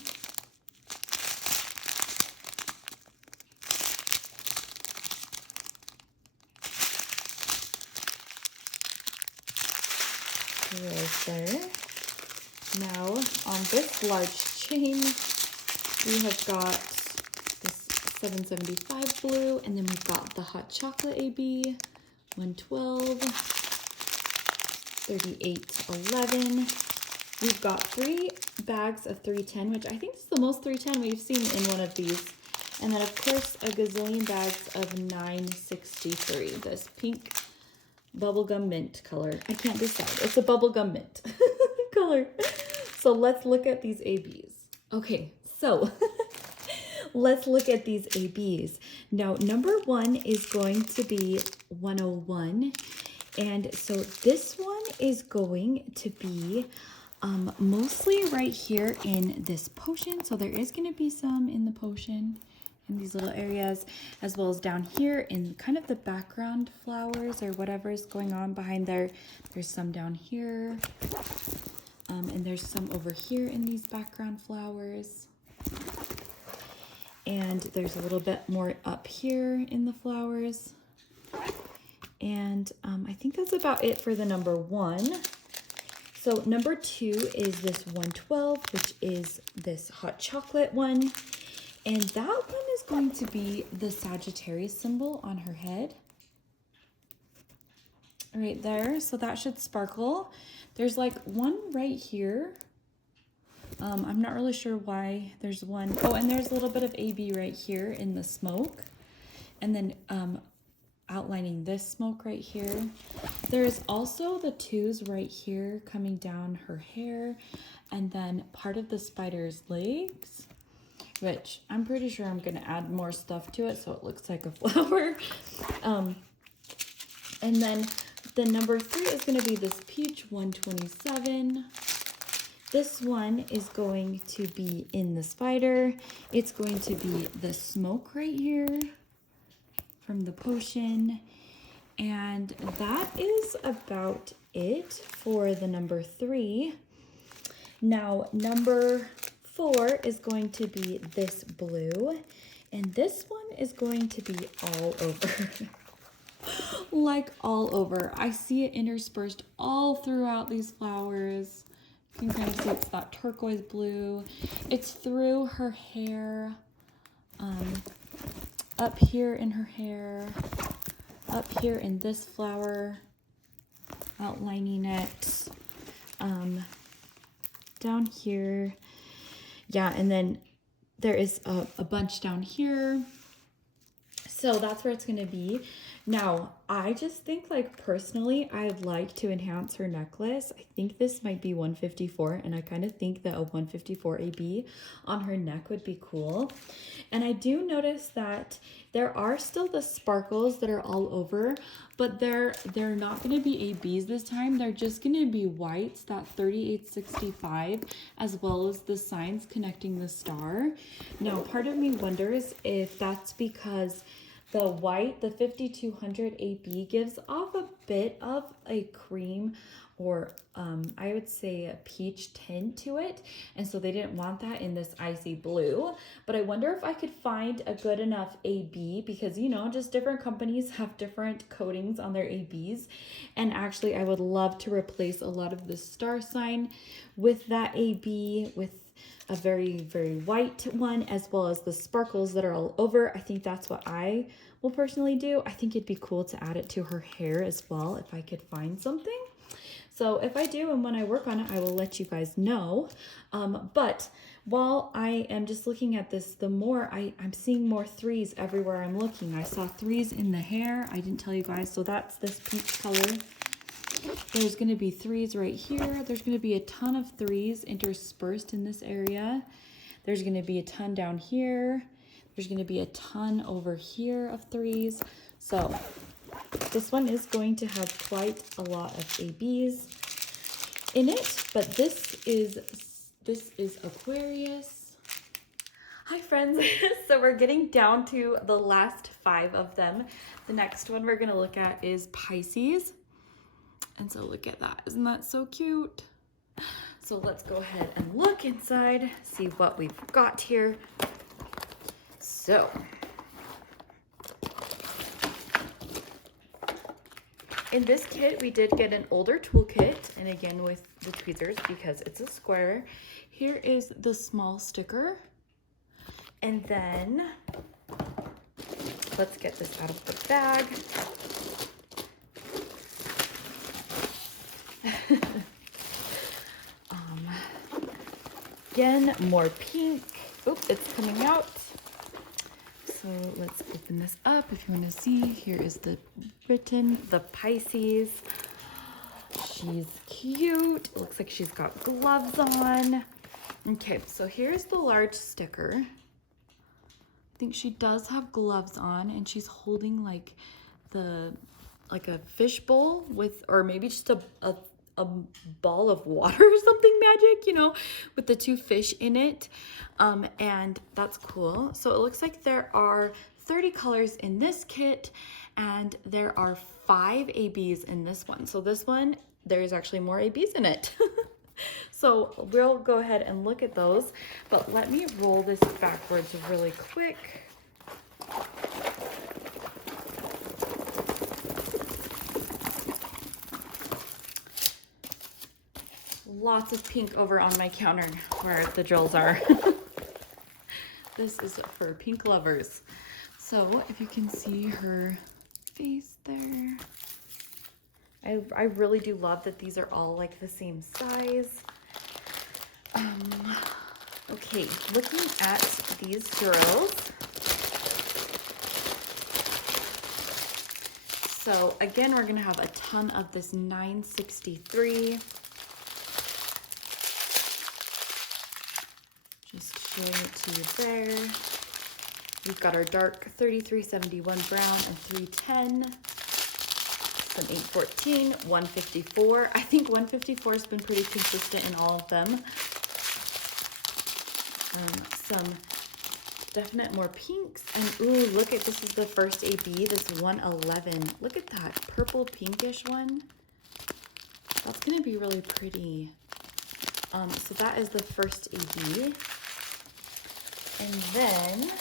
Right there. Now on this large chain, we have got this 775 blue, and then we've got the hot chocolate AB, 112, 3811. We've got 3 bags of 310, which I think is the most 310 we've seen in one of these And then, of course, a gazillion bags of $9.63. This pink bubblegum mint color. I can't decide. It's a bubblegum mint color. So let's look at these ABs. Okay, so let's look at these ABs. Now, number 1 is going to be 101. And so this one is going to be mostly right here in this potion. So there is going to be some in the potion in these little areas, as well as down here in kind of the background flowers or whatever is going on behind there. There's some down here. And there's some over here in these background flowers. And there's a little bit more up here in the flowers. And I think that's about it for the number 1. So number 2 is this 112, which is this hot chocolate one. And that one is going to be the Sagittarius symbol on her head. Right there. So that should sparkle. There's like one right here. I'm not really sure why there's one. Oh, and there's a little bit of AB right here in the smoke. And then outlining this smoke right here. There's also the 2s right here coming down her hair. And then part of the spider's legs, which I'm pretty sure I'm going to add more stuff to it so it looks like a flower. And then the number 3 is going to be this peach 127. This one is going to be in the spider. It's going to be the smoke right here from the potion. And that is about it for the number 3. Now, number 4 is going to be this blue. And this one is going to be all over. Like all over. I see it interspersed all throughout these flowers. You can kind of see it's that turquoise blue. It's through her hair, up here in her hair, up here in this flower, outlining it, down here. Yeah, and then there is a bunch down here. So that's where it's going to be. Now, I just think, like, personally, I'd like to enhance her necklace. I think this might be 154, and I kind of think that a 154 AB on her neck would be cool. And I do notice that there are still the sparkles that are all over, but they're not going to be ABs this time. They're just going to be whites, that 3865, as well as the signs connecting the star. Now, part of me wonders if that's because the white, the 5200 AB, gives off a bit of a cream or I would say a peach tint to it. And so they didn't want that in this icy blue. But I wonder if I could find a good enough AB because, you know, just different companies have different coatings on their ABs. And actually, I would love to replace a lot of the star sign with that AB, with a very, very white one, as well as the sparkles that are all over. I think that's what I will personally do. I think it'd be cool to add it to her hair as well if I could find something. So if I do, and when I work on it, I will let you guys know. But while I am just looking at this, the more I'm seeing more 3s everywhere I'm looking. I saw 3s in the hair. I didn't tell you guys. So that's this peach color. There's going to be 3s right here. There's going to be a ton of 3s interspersed in this area. There's going to be a ton down here. There's going to be a ton over here of 3s. So this one is going to have quite a lot of ABs in it, but this is Aquarius. Hi friends. So we're getting down to the last 5 of them. The next one we're going to look at is Pisces. And so look at that. Isn't that so cute? So let's go ahead and look inside, see what we've got here. So in this kit, we did get an older toolkit, and again with the tweezers because it's a square. Here is the small sticker. And then let's get this out of the bag. Again, more pink. Oops, it's coming out. So let's open this up if you want to see. Here is the written, the Pisces. She's cute. It looks like she's got gloves on. Okay, so here's the large sticker. I think she does have gloves on, and she's holding like a fish bowl with, or maybe just a ball of water or something magic, you know, with the two fish in it. And that's cool. So it looks like there are 30 colors in this kit, and there are 5 ABs in this one. So this one, there's actually more ABs in it. So we'll go ahead and look at those, but let me roll this backwards really quick. Lots of pink over on my counter where the drills are. This is for pink lovers. So if you can see her face there. I really do love that these are all like the same size. Okay, looking at these drills. So again, we're gonna have a ton of this 963. Just showing it to you there. We've got our dark 3371 brown and 310. Some 814, 154. I think 154 has been pretty consistent in all of them. Some definite more pinks. And ooh, look at, this is the first AB, this 111. Look at that purple pinkish one. That's gonna be really pretty. So that is the first AB. And then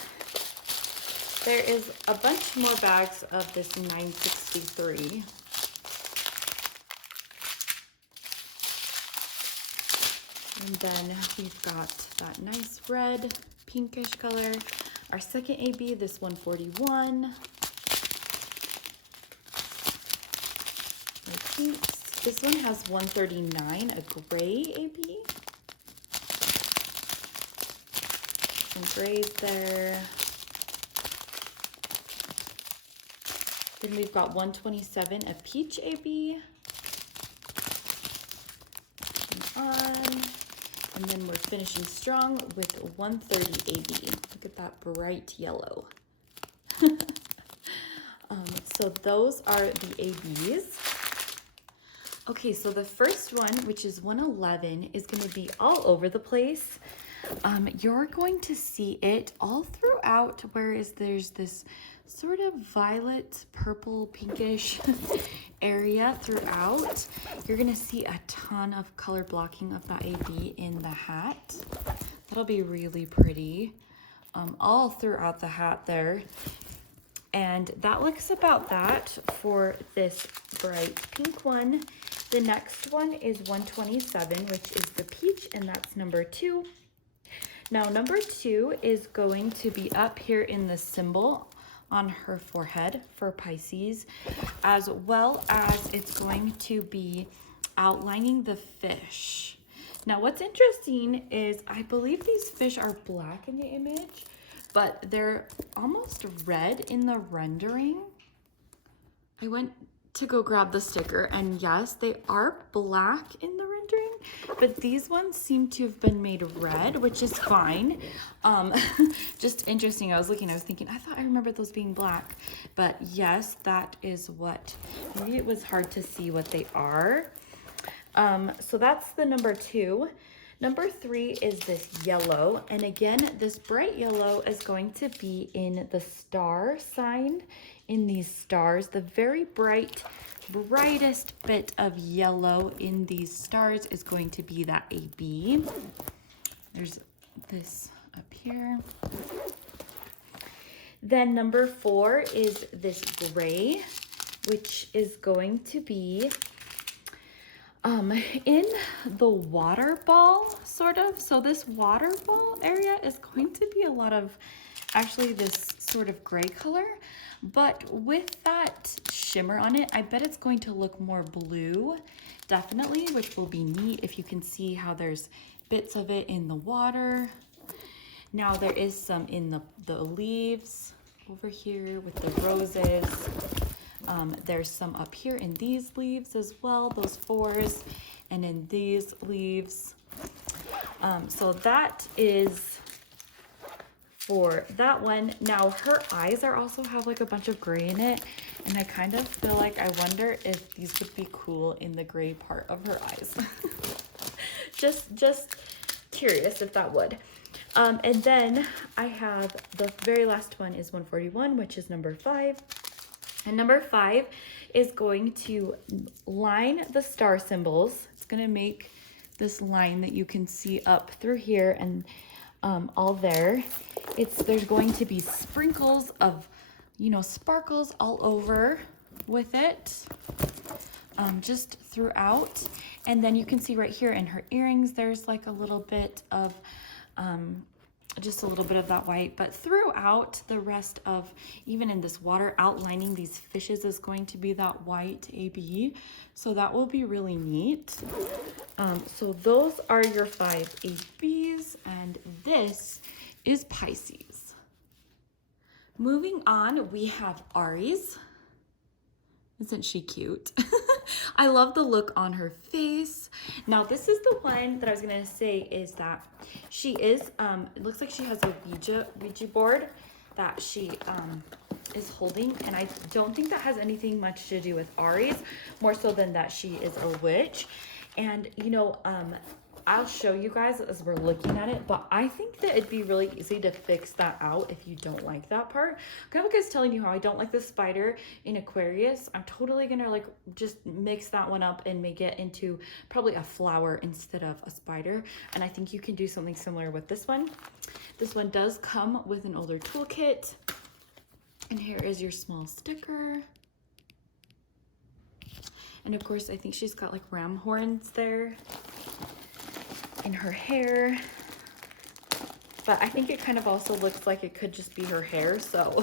there is a bunch more bags of this 963. And then we've got that nice red, pinkish color. Our second AB, this 141. My pinks. This one has 139, a gray AB. Some grays there. Then we've got 127, a peach AB. And then we're finishing strong with 130 AB. Look at that bright yellow. So those are the ABs. Okay, so the first one, which is 111, is going to be all over the place. You're going to see it all throughout, whereas there's this sort of violet, purple, pinkish area throughout. You're gonna see a ton of color blocking of that AB in the hat. That'll be really pretty, all throughout the hat there. And that looks about that for this bright pink one. The next one is 127, which is the peach, and that's number 2. Now, number 2 is going to be up here in the symbol on her forehead for Pisces, as well as it's going to be outlining the fish. Now, what's interesting is I believe these fish are black in the image, but they're almost red in the rendering. I went to go grab the sticker, and yes, they are black in the rendering, but these ones seem to have been made red, which is fine. Just interesting. I was thinking, I thought I remember those being black, but yes, that is what, maybe it was hard to see what they are. So that's the number 2. Number 3 is this yellow, and again, this bright yellow is going to be in the star sign, in these stars. The very brightest bit of yellow in these stars is going to be that AB. There's this up here. Then number 4 is this gray, which is going to be in the water ball, sort of. So this water ball area is going to be a lot of, actually, this sort of gray color, but with that shimmer on it, I bet it's going to look more blue, definitely, which will be neat if you can see how there's bits of it in the water. Now there is some in the leaves. over here with the roses. There's some up here in these leaves as well, those 4s, and in these leaves. So that is for that one. Now her eyes are also have like a bunch of gray in it, and I kind of feel like I wonder if these would be cool in the gray part of her eyes. just curious if that would. And then I have the very last one is 141, which is number 5. And number 5 is going to line the star symbols. It's going to make this line that you can see up through here and all there. There's going to be sprinkles of, you know, sparkles all over with it, just throughout. And then you can see right here in her earrings, there's like a little bit of, just a little bit of that white, but throughout the rest of, even in this water outlining these fishes, is going to be that white AB. So that will be really neat. So those are your 5 ABs, and this is Pisces. Moving on, we have Aries. Isn't she cute? I love the look on her face. Now, this is the one that I was gonna say is that she is, it looks like she has a Ouija board that she is holding, and I don't think that has anything much to do with Aries, more so than that she is a witch. And, you know, I'll show you guys as we're looking at it, but I think that it'd be really easy to fix that out if you don't like that part. Kind of like I was telling you how I don't like the spider in Aquarius. I'm totally gonna like just mix that one up and make it into probably a flower instead of a spider. And I think you can do something similar with this one. This one does come with an older toolkit. And here is your small sticker. And of course, I think she's got like ram horns there in her hair, but I think it kind of also looks like it could just be her hair, so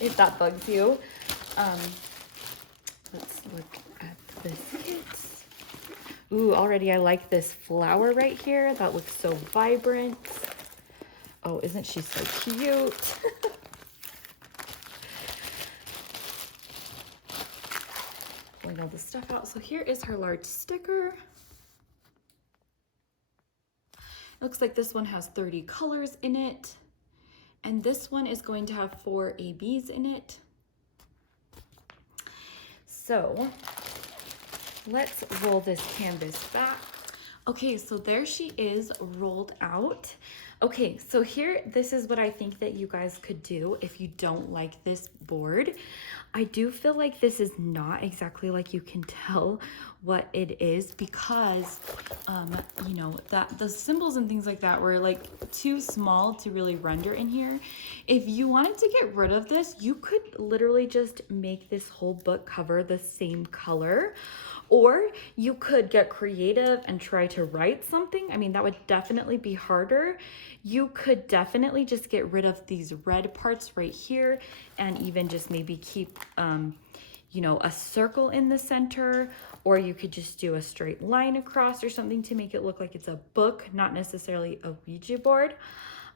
if that bugs you. Let's look at this kit. Ooh, already I like this flower right here. That looks so vibrant. Oh, isn't she so cute? Pulling all the stuff out. So here is her large sticker. Looks like this one has 30 colors in it, and this one is going to have 4 ABs in it. So let's roll this canvas back. Okay, so there she is rolled out. Okay, so here, this is what I think that you guys could do if you don't like this board. I do feel like this is not exactly like you can tell what it is because, you know, that the symbols and things like that were like too small to really render in here. If you wanted to get rid of this, you could literally just make this whole book cover the same color. Or you could get creative and try to write something. I mean, that would definitely be harder. You could definitely just get rid of these red parts right here and even just maybe keep, you know, a circle in the center, or you could just do a straight line across or something to make it look like it's a book, not necessarily a Ouija board.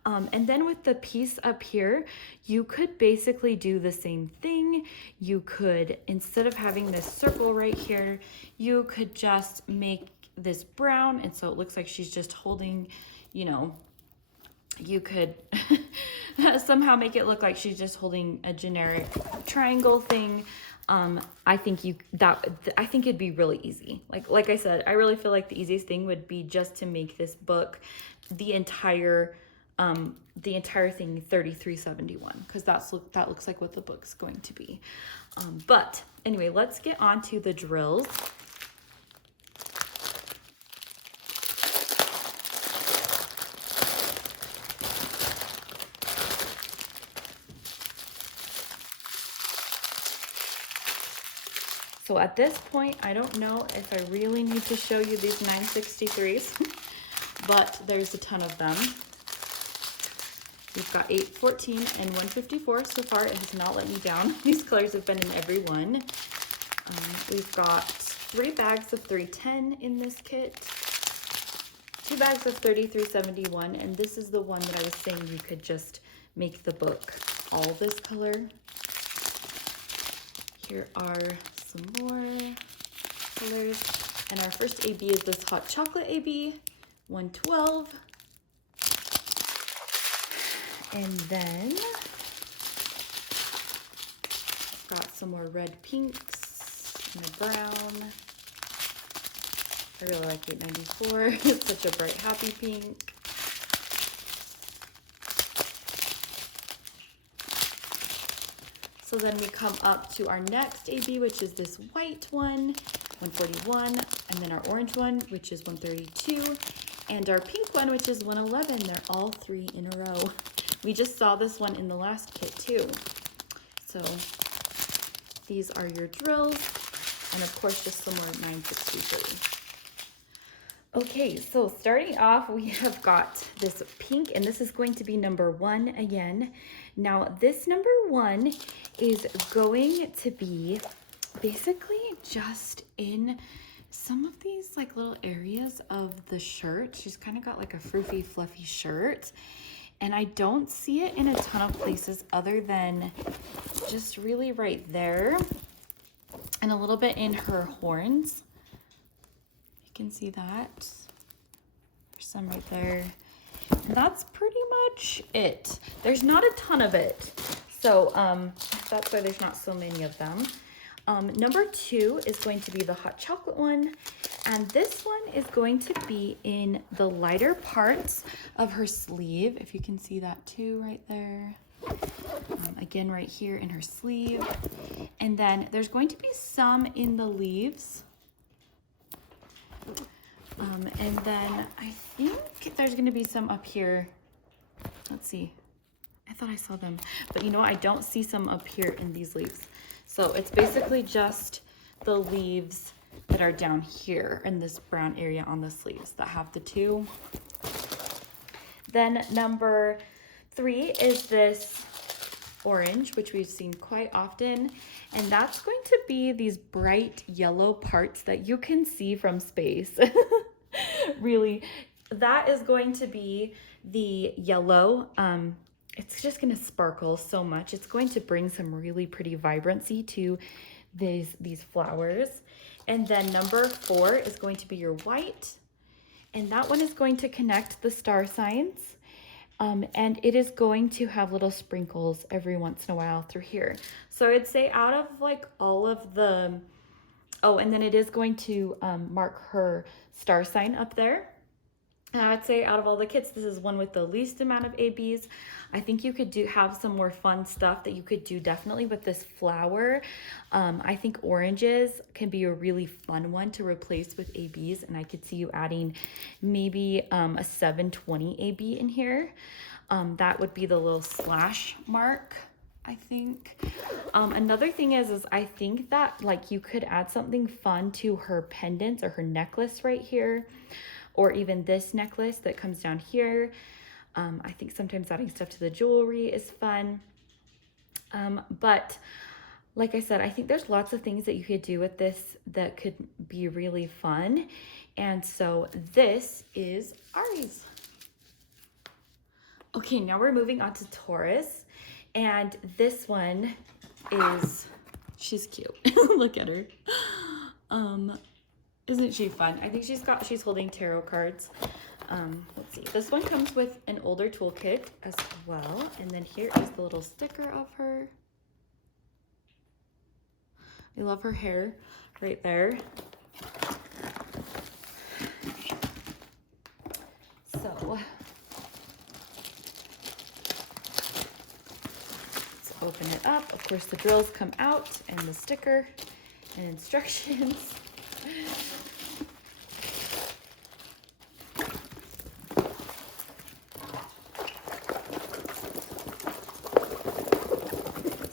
And then with the piece up here, you could basically do the same thing. You could, instead of having this circle right here, you could just make this brown. And so it looks like she's just holding, you know, you could somehow make it look like she's just holding a generic triangle thing. I think it'd be really easy. Like I said, I really feel like the easiest thing would be just to make this book the entire thing $33.71, because that looks like what the book's going to be. But anyway, let's get on to the drills. So at this point, I don't know if I really need to show you these 963s, but there's a ton of them. We've got 8, 14, and 154 so far. It has not let me down. These colors have been in every one. We've got 3 bags of 310 in this kit, 2 bags of 33.71, and this is the one that I was saying you could just make the book all this color. Here are some more colors. And our first AB is this hot chocolate AB, 112. And then got some more red pinks and a brown. I really like 894. It's such a bright, happy pink. So then we come up to our next AB, which is this white one, 141, and then our orange one, which is 132, and our pink one, which is 111. They're all 3 in a row. We just saw this one in the last kit too. So these are your drills, and of course just some more 963. Okay, so starting off, we have got this pink, and this is going to be number 1 again. Now, this number 1 is going to be basically just in some of these like little areas of the shirt. She's kind of got like a froofy, fluffy shirt, and I don't see it in a ton of places other than just really right there and a little bit in her horns. Can see that. There's some right there. And that's pretty much it. There's not a ton of it. So that's why there's not so many of them. Number 2 is going to be the hot chocolate one. And this one is going to be in the lighter parts of her sleeve. If you can see that too right there. Again, right here in her sleeve. And then there's going to be some in the leaves. And then I think there's going to be some up here. Let's see. I thought I saw them. But you know what? I don't see some up here in these leaves. So it's basically just the leaves that are down here in this brown area on the sleeves that have the 2. Then number 3 is this orange, which we've seen quite often. And that's going to be these bright yellow parts that you can see from space. Really, that is going to be the yellow. It's just going to sparkle so much. It's going to bring some really pretty vibrancy to these flowers. And then number 4 is going to be your white. And that one is going to connect the star signs. And it is going to have little sprinkles every once in a while through here. So I'd say out of like all of the, oh, and then it is going to mark her star sign up there. And I would say out of all the kits, this is one with the least amount of ABs. I think you could have some more fun stuff that you could do definitely with this flower. I think oranges can be a really fun one to replace with ABs. And I could see you adding maybe a 720 AB in here. That would be the little slash mark, I think. Another thing is I think that like you could add something fun to her pendants or her necklace right here. Or even this necklace that comes down here. I think sometimes adding stuff to the jewelry is fun. But like I said, I think there's lots of things that you could do with this that could be really fun. And so this is Aries. Okay, now we're moving on to Taurus. And this one is, she's cute. Look at her. Isn't she fun? I think she's holding tarot cards. Let's see. This one comes with an older toolkit as well. And then here is the little sticker of her. I love her hair right there. So let's open it up. Of course, the drills come out and the sticker and instructions.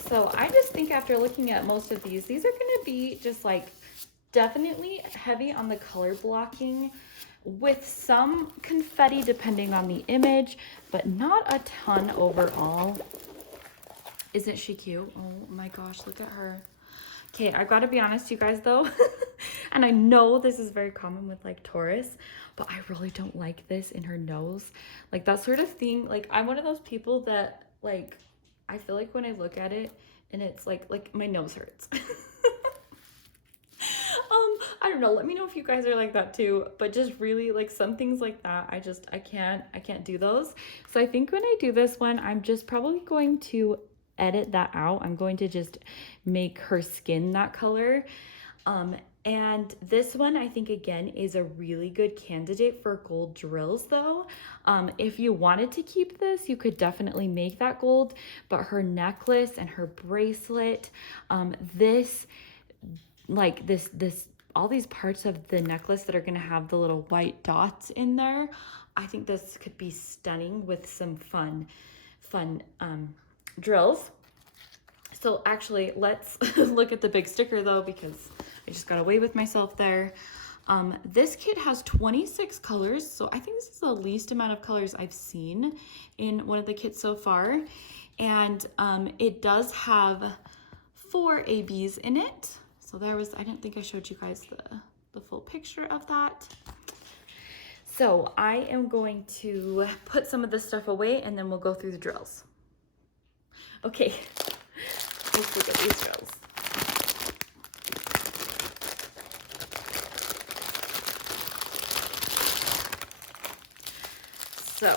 So I just think after looking at most of these are going to be just like definitely heavy on the color blocking with some confetti depending on the image, but not a ton overall. Isn't she cute? Oh my gosh, look at her. Okay, I've got to be honest, you guys, though, and I know this is very common with like Taurus, but I really don't like this in her nose. Like that sort of thing. Like I'm one of those people that like I feel like when I look at it and it's like my nose hurts. I don't know, let me know if you guys are like that too, but just really like some things like that, I can't do those. So I think when I do this one, I'm just probably going to edit that out. I'm going to just make her skin that color. And this one, I think, again, is a really good candidate for gold drills, though. If you wanted to keep this, you could definitely make that gold, but her necklace and her bracelet, all these parts of the necklace that are going to have the little white dots in there, I think this could be stunning with some fun drills. So actually, let's look at the big sticker though, because I just got away with myself there. This kit has 26 colors, so I think this is the least amount of colors I've seen in one of the kits so far. And it does have 4 ABs in it. So I didn't think I showed you guys the full picture of that. So I am going to put some of this stuff away and then we'll go through the drills. Okay, let's look at these drills. So,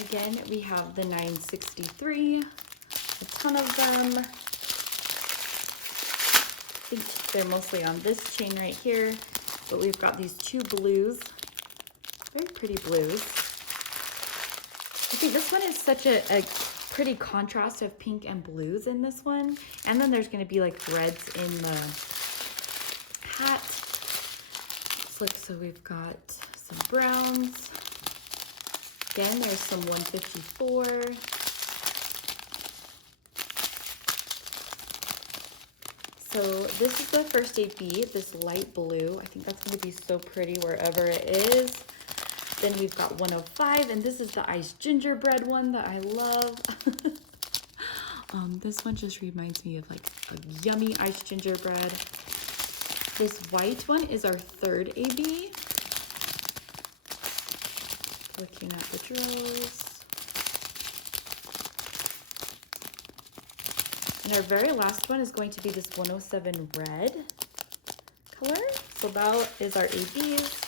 again, we have the 963, a ton of them. I think they're mostly on this chain right here, but we've got these 2 blues, very pretty blues. Okay, this one is such a pretty contrast of pink and blues in this one. And then there's gonna be like reds in the hat. So we've got some browns. Again, there's some 154. So this is the first AB, this light blue. I think that's going to be so pretty wherever it is. Then we've got 105, and this is the iced gingerbread one that I love. This one just reminds me of like a yummy iced gingerbread. This white one is our 3rd AB. Looking at the drills. And our very last one is going to be this 107 red color. So that is our ABs.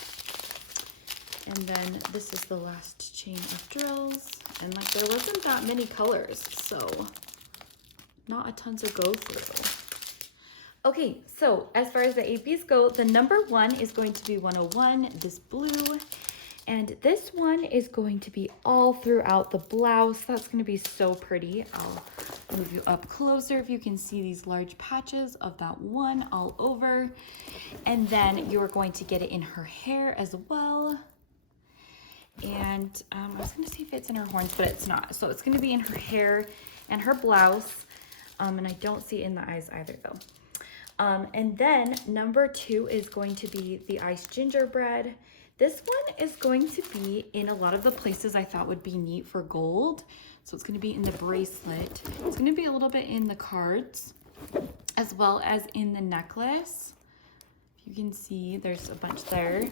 And then this is the last chain of drills. And like there wasn't that many colors, so not a ton to go through. Okay, so as far as the ABs go, the number 1 is going to be 101, this blue. And this one is going to be all throughout the blouse. That's going to be so pretty. I'll move you up closer if you can see these large patches of that one all over. And then you're going to get it in her hair as well. And I was going to see if it's in her horns, but it's not. So it's going to be in her hair and her blouse. And I don't see it in the eyes either though. And then number 2 is going to be the iced gingerbread. This one is going to be in a lot of the places I thought would be neat for gold. So it's going to be in the bracelet. It's going to be a little bit in the cards, as well as in the necklace. If you can see, there's a bunch there.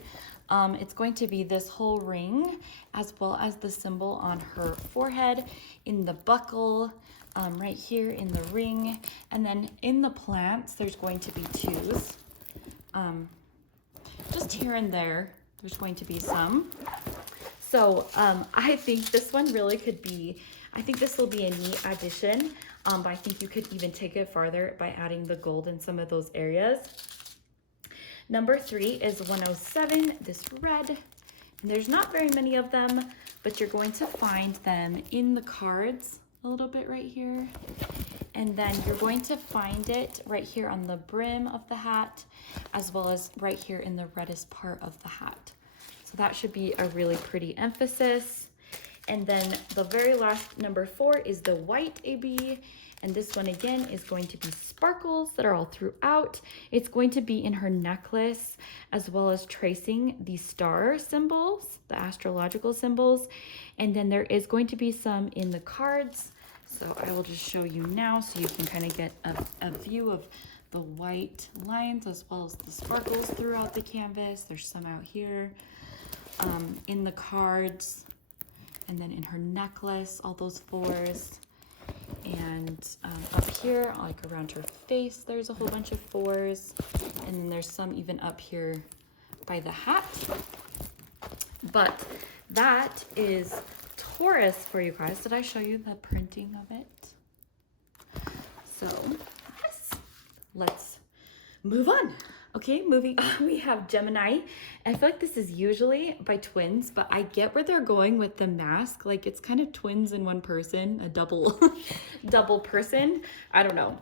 It's going to be this whole ring, as well as the symbol on her forehead, in the buckle, right here in the ring. And then in the plants, there's going to be 2s. Just here and there. There's going to be some. So I think this one really could be, I think this will be a neat addition, but I think you could even take it farther by adding the gold in some of those areas. Number 3 is 107, this red. And there's not very many of them, but you're going to find them in the cards a little bit right here. And then you're going to find it right here on the brim of the hat, as well as right here in the reddest part of the hat. So that should be a really pretty emphasis. And then the very last number 4 is the white AB. And this one again is going to be sparkles that are all throughout. It's going to be in her necklace, as well as tracing the star symbols, the astrological symbols. And then there is going to be some in the cards. So I will just show you now so you can kind of get a view of the white lines as well as the sparkles throughout the canvas. There's some out here. in the cards, and then in her necklace, all those 4s. And up here, like around her face, there's a whole bunch of 4s. And then there's some even up here by the hat. But that is Taurus for you guys. Did I show you the printing of it? So, yes, let's move on. Okay, moving on, we have Gemini. I feel like this is usually by twins, but I get where they're going with the mask. Like, it's kind of twins in one person, a double, double person. I don't know.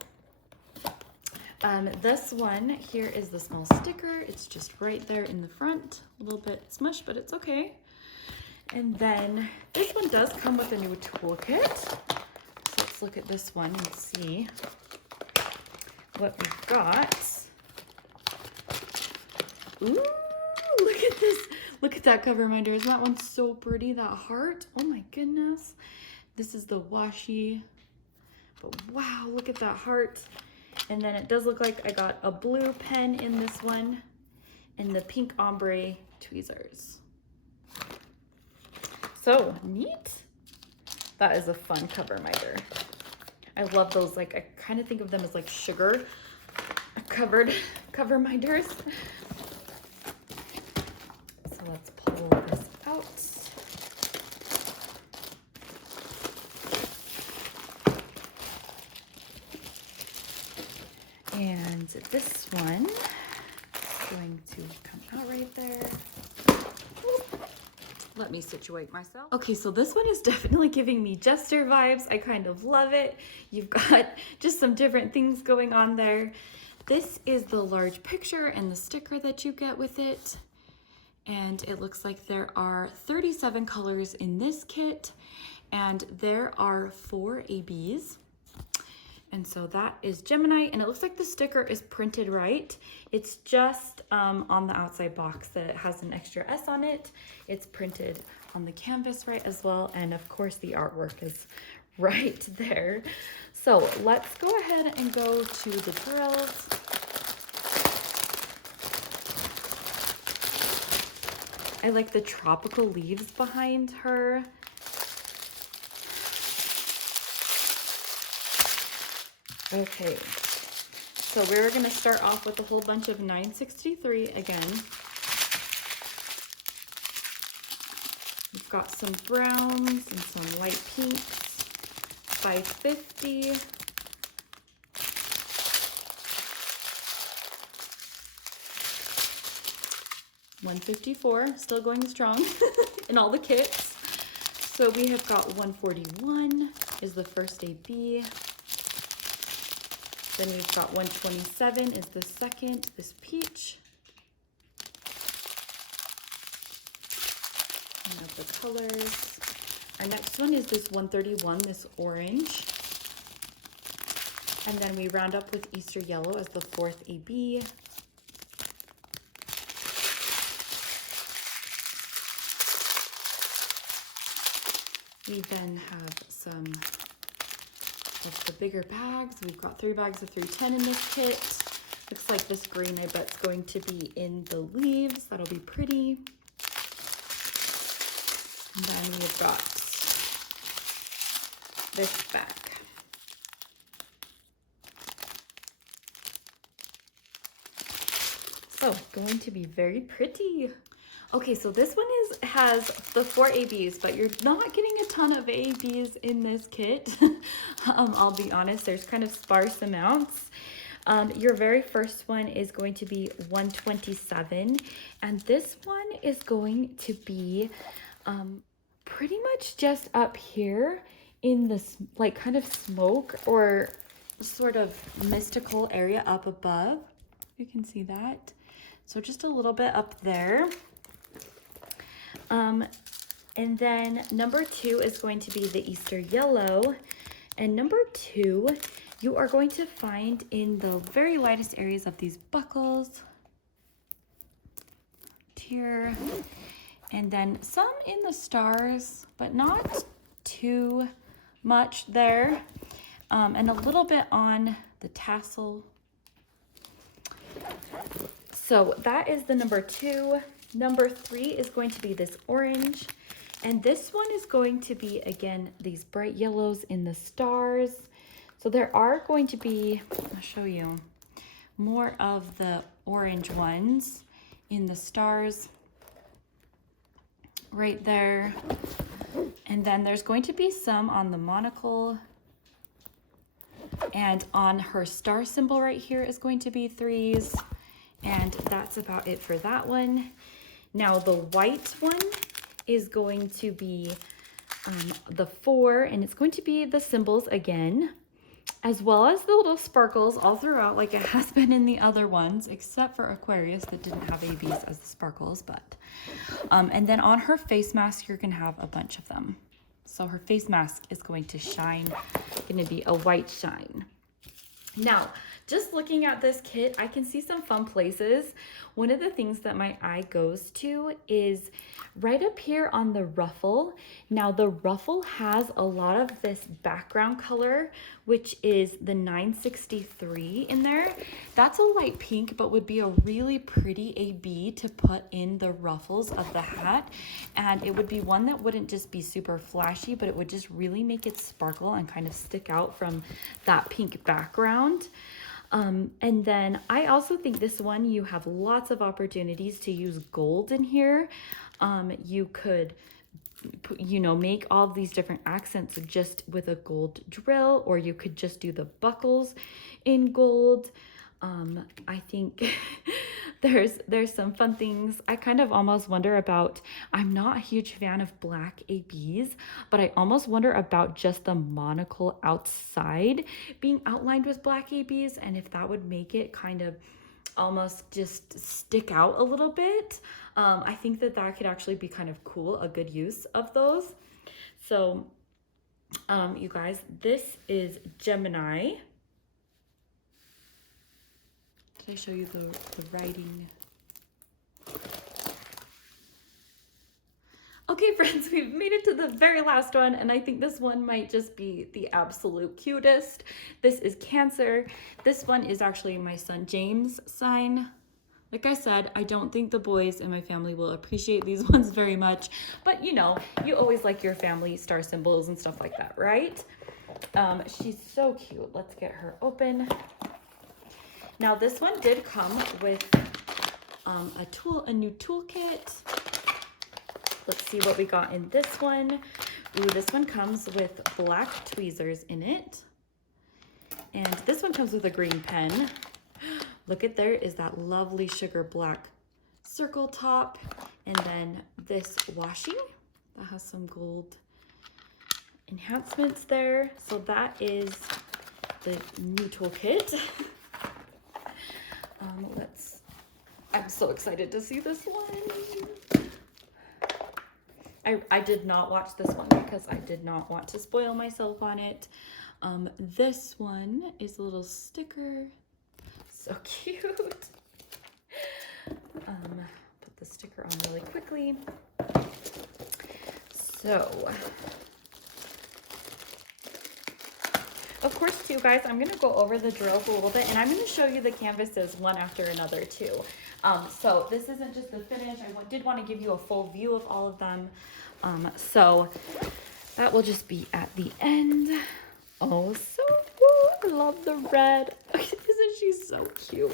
This one here is the small sticker. It's just right there in the front. A little bit smushed, but it's okay. And then this one does come with a new toolkit. So let's look at this one and see what we've got. Ooh, look at this. Look at that cover reminder. Isn't that one so pretty? That heart. Oh my goodness. This is the washi. But wow, look at that heart. And then it does look like I got a blue pen in this one and the pink ombre tweezers. So neat. That is a fun cover reminder. I love those. Like, I kind of think of them as like sugar covered cover reminders. Let's pull this out. And this one is going to come out right there. Let me situate myself. Okay, so this one is definitely giving me Jester vibes. I kind of love it. You've got just some different things going on there. This is the large picture and the sticker that you get with it. And it looks like there are 37 colors in this kit, and there are 4 ABs. And so that is Gemini, and it looks like the sticker is printed right. It's just on the outside box that it has an extra S on it. It's printed on the canvas right as well, and of course the artwork is right there. So let's go ahead and go to the drills. I like the tropical leaves behind her. Okay, so we're gonna start off with a whole bunch of 963 again. We've got some browns and some light pinks, 550. $154, still going strong in all the kits. So we have got 141 is the first AB. Then we've got 127 is the second, this peach. And of the colors. Our next one is this 131, this orange. And then we round up with Easter yellow as the 4th AB. We then have some of the bigger bags. We've got 3 bags of 310 in this kit. Looks like this green, I bet, is going to be in the leaves. That'll be pretty. And then we've got this bag. So, going to be very pretty. Okay, so this one has the 4 ABs, but you're not getting a ton of ABs in this kit. I'll be honest, there's kind of sparse amounts. Your very first one is going to be 127, and this one is going to be pretty much just up here in this like kind of smoke or sort of mystical area up above. You can see that. So just a little bit up there. And then number 2 is going to be the Easter yellow. And number 2, you are going to find in the very lightest areas of these buckles. Here. And then some in the stars, but not too much there. And a little bit on the tassel. So that is the number 2. Number 3 is going to be this orange. And this one is going to be, again, these bright yellows in the stars. So there are going to be, I'll show you, more of the orange ones in the stars right there. And then there's going to be some on the monocle. And on her star symbol right here is going to be 3s. And that's about it for that one. Now the white one is going to be the 4, and it's going to be the symbols again, as well as the little sparkles all throughout like it has been in the other ones, except for Aquarius that didn't have ABs as the sparkles. But and then on her face mask, you're gonna have a bunch of them. So her face mask is going to shine, gonna be a white shine. Now, just looking at this kit, I can see some fun places. One of the things that my eye goes to is right up here on the ruffle. Now, the ruffle has a lot of this background color, which is the 963 in there. That's a light pink, but would be a really pretty AB to put in the ruffles of the hat. And it would be one that wouldn't just be super flashy, but it would just really make it sparkle and kind of stick out from that pink background. And then I also think this one, you have lots of opportunities to use gold in here. You could, you know, make all of these different accents just with a gold drill, or you could just do the buckles in gold. I think there's some fun things. I kind of almost wonder about, I'm not a huge fan of black ABs, but I almost wonder about just the monocle outside being outlined with black ABs, and if that would make it kind of almost just stick out a little bit. I think that that could actually be kind of cool, a good use of those. So you guys, this is Gemini. Did I show you the writing? Okay, friends, we've made it to the very last one, and I think this one might just be the absolute cutest. This is Cancer. This one is actually my son James' sign. Like I said, I don't think the boys in my family will appreciate these ones very much, but you know, you always like your family star symbols and stuff like that, right? She's so cute. Let's get her open. Now this one did come with a new toolkit. Let's see what we got in this one. Ooh, this one comes with black tweezers in it. And this one comes with a green pen. Look at, there is that lovely sugar black circle top. And then this washi that has some gold enhancements there. So that is the new toolkit. I'm so excited to see this one. I did not watch this one because I did not want to spoil myself on it. This one is a little sticker. So cute. Put the sticker on really quickly. So, of course, too, guys, I'm going to go over the drills a little bit, and I'm going to show you the canvases one after another, too. So this isn't just the finish. I did want to give you a full view of all of them. So that will just be at the end. Oh, so cool. I love the red. Isn't she so cute?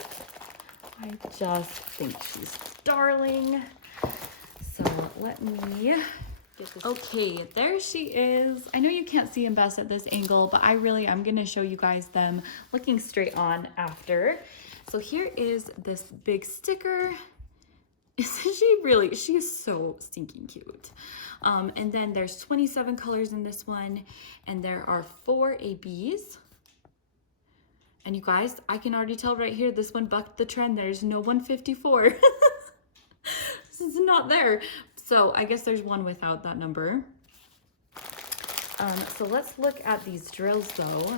I just think she's darling. So let me get this. Okay, there she is. I know you can't see them best at this angle, but I'm going to show you guys them looking straight on after. So here is this big sticker. Isn't she really? She's so stinking cute. And then there's 27 colors in this one, and there are 4 ABs. And you guys, I can already tell right here, this one bucked the trend. There's no 154. This is not there. So I guess there's one without that number. So let's look at these drills though.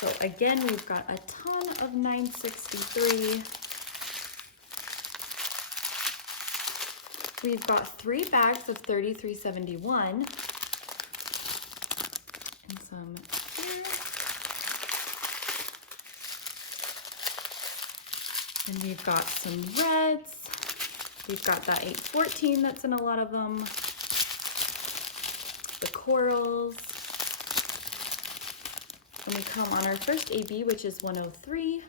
So again, we've got a ton of 963. We've got 3 bags of 3371. some here. And we've got some reds. We've got that 814 that's in a lot of them. The corals. Then we come on our first AB, which is 103.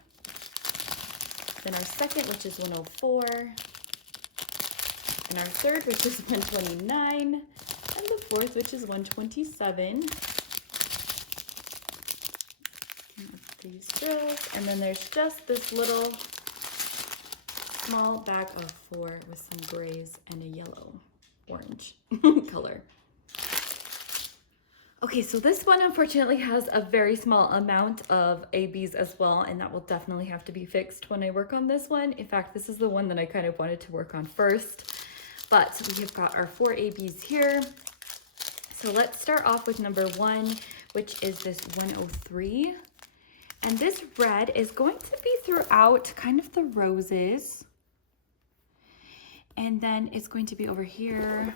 Then our second, which is 104. And our third, which is 129. And the fourth, which is 127. These drills. And then there's just this little small bag of 4 with some grays and a yellow orange color. Okay, so this one unfortunately has a very small amount of ABs as well, and that will definitely have to be fixed when I work on this one. In fact, this is the one that I kind of wanted to work on first, but we have got our 4 ABs here. So let's start off with number 1, which is this 103. And this red is going to be throughout kind of the roses. And then it's going to be over here.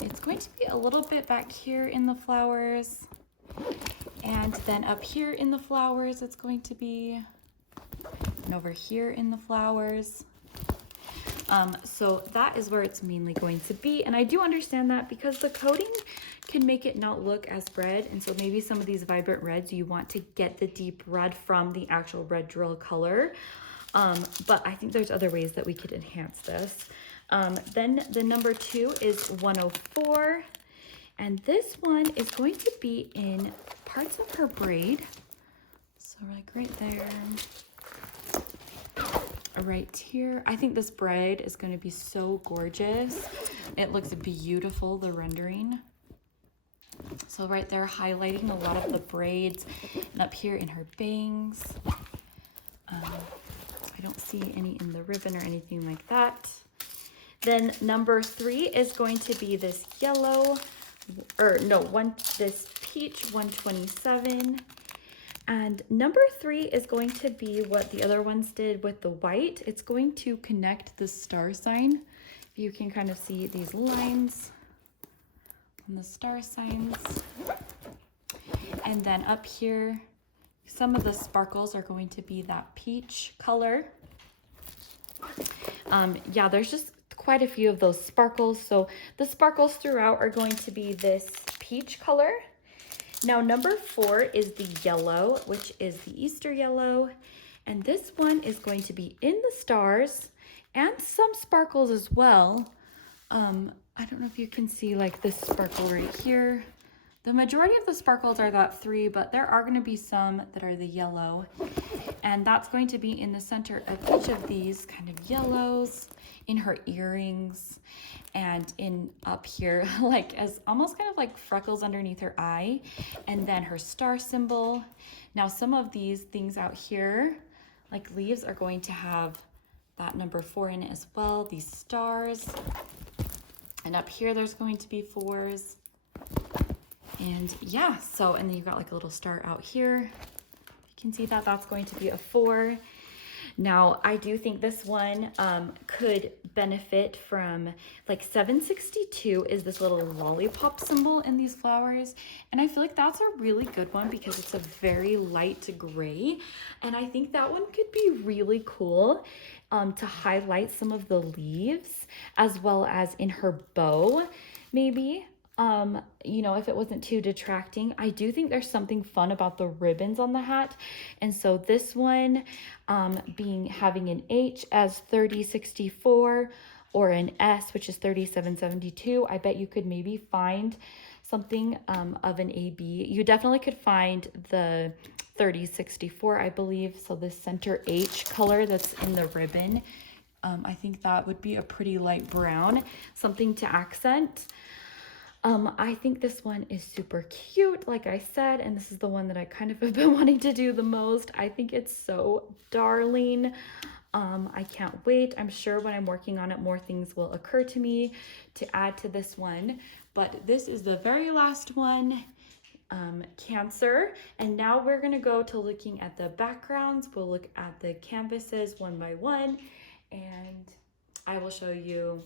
It's going to be a little bit back here in the flowers. And then up here in the flowers, it's going to be. And over here in the flowers. So that is where it's mainly going to be. And I do understand that because the coating can make it not look as red. And so maybe some of these vibrant reds, you want to get the deep red from the actual red drill color. But I think there's other ways that we could enhance this. Then the number 2 is 104. And this one is going to be in parts of her braid. So like right there. Right here. I think this braid is going to be so gorgeous. It looks beautiful, the rendering. So right there, highlighting a lot of the braids. And up here in her bangs. I don't see any in the ribbon or anything like that. Then number 3 is going to be this yellow, this peach 127. And number 3 is going to be what the other ones did with the white. It's going to connect the star sign. You can kind of see these lines on the star signs. And then up here, some of the sparkles are going to be that peach color. Yeah, there's just quite a few of those sparkles. So the sparkles throughout are going to be this peach color. Now number 4 is the yellow, which is the Easter yellow. And this one is going to be in the stars and some sparkles as well. I don't know if you can see like this sparkle right here. The majority of the sparkles are that 3, but there are going to be some that are the yellow. And that's going to be in the center of each of these kind of yellows, in her earrings, and in up here, like as almost kind of like freckles underneath her eye, and then her star symbol. Now some of these things out here, like leaves, are going to have that number 4 in it as well, these stars. And up here there's going to be 4s. And yeah, so, and then you've got like a little star out here. You can see that that's going to be a 4. Now, I do think this one could benefit from, like 762 is this little lollipop symbol in these flowers. And I feel like that's a really good one because it's a very light gray. And I think that one could be really cool to highlight some of the leaves as well as in her bow, maybe. You know, if it wasn't too detracting. I do think there's something fun about the ribbons on the hat. And so this one having an H as 3064 or an S, which is 3772, I bet you could maybe find something of an AB. You definitely could find the 3064, I believe. So the center H color that's in the ribbon. I think that would be a pretty light brown, something to accent. I think this one is super cute, like I said, and this is the one that I kind of have been wanting to do the most. I think it's so darling. I can't wait. I'm sure when I'm working on it, more things will occur to me to add to this one. But this is the very last one, Cancer. And now we're going to go to looking at the backgrounds. We'll look at the canvases one by one, and I will show you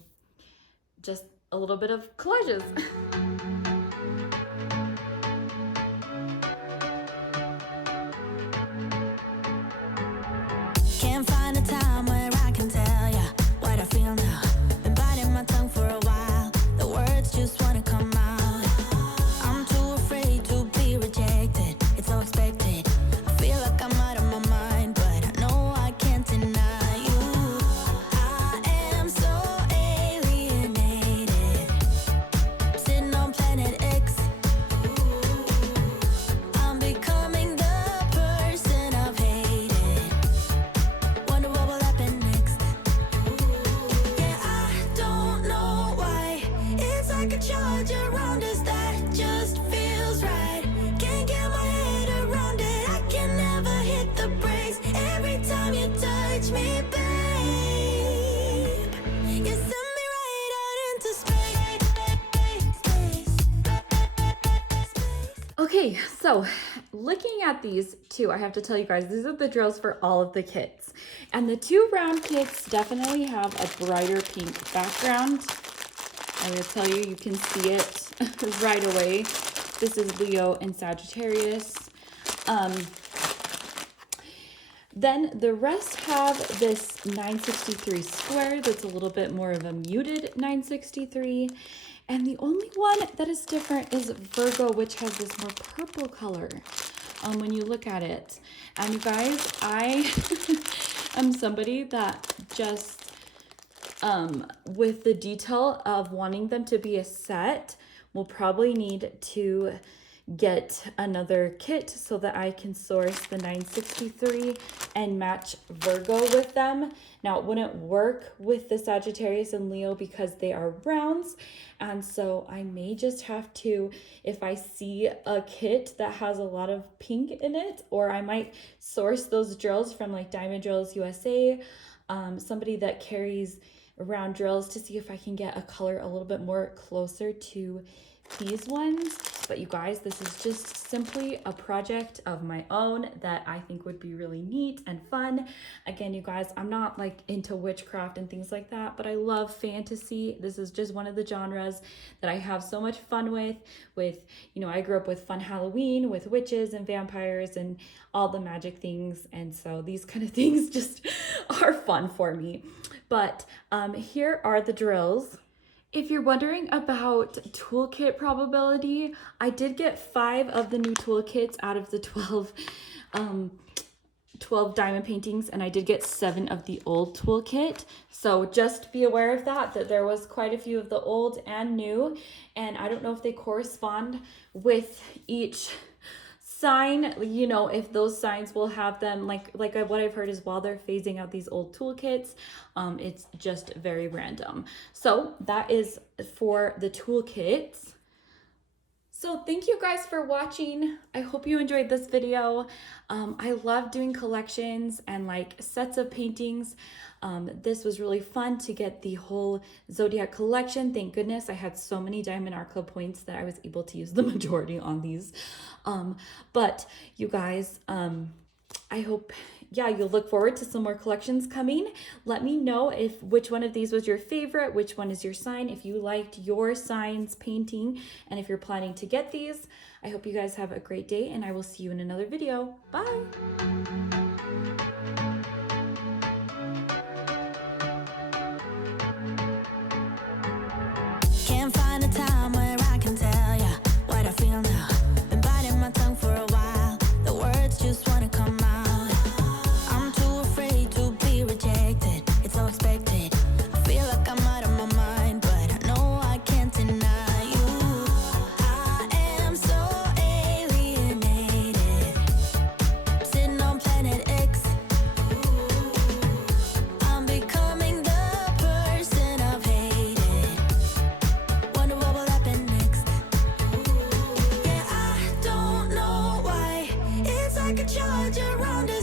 just a little bit of collages. Okay, so looking at these two, I have to tell you guys, these are the drills for all of the kits. And the two round kits definitely have a brighter pink background. I will tell you, you can see it right away. This is Leo and Sagittarius. Then the rest have this 963 square that's a little bit more of a muted 963. And the only one that is different is Virgo, which has this more purple color when you look at it. And you guys, I am somebody that just, with the detail of wanting them to be a set, will probably need to get another kit so that I can source the 963 and match Virgo with them. Now, it wouldn't work with the Sagittarius and Leo because they are rounds, and so I may just have to, if I see a kit that has a lot of pink in it, or I might source those drills from like Diamond Drills USA, somebody that carries round drills, to see if I can get a color a little bit more closer to these ones. But you guys, this is just simply a project of my own that I think would be really neat and fun. Again, you guys, I'm not like into witchcraft and things like that, but I love fantasy. This is just one of the genres that I have so much fun with, you know, I grew up with fun Halloween with witches and vampires and all the magic things. And so these kind of things just are fun for me. But here are the drills. If you're wondering about toolkit probability, I did get 5 of the new toolkits out of the 12 diamond paintings, and I did get 7 of the old toolkit. So just be aware of that there was quite a few of the old and new, and I don't know if they correspond with each sign, you know, if those signs will have them, like what I've heard is while they're phasing out these old toolkits, it's just very random. So that is for the toolkits. So thank you guys for watching. I hope you enjoyed this video. I love doing collections and like sets of paintings. This was really fun to get the whole Zodiac collection. Thank goodness I had so many Diamond Art Club points that I was able to use the majority on these. But you guys, I hope, yeah, you'll look forward to some more collections coming. Let me know which one of these was your favorite, which one is your sign, if you liked your signs painting, and if you're planning to get these. I hope you guys have a great day, and I will see you in another video. Bye. Can't find a time where I can tell ya what I feel now. Been biting my tongue for a while. The words just wanna come out. I'm too afraid to be rejected. It's so expected. I feel like I'm out of my mind, but I know I can't deny you. I am so alienated. Sitting on planet X. I'm becoming the person I've hated. Wonder what will happen next. Yeah, I don't know why. It's like a charge around it.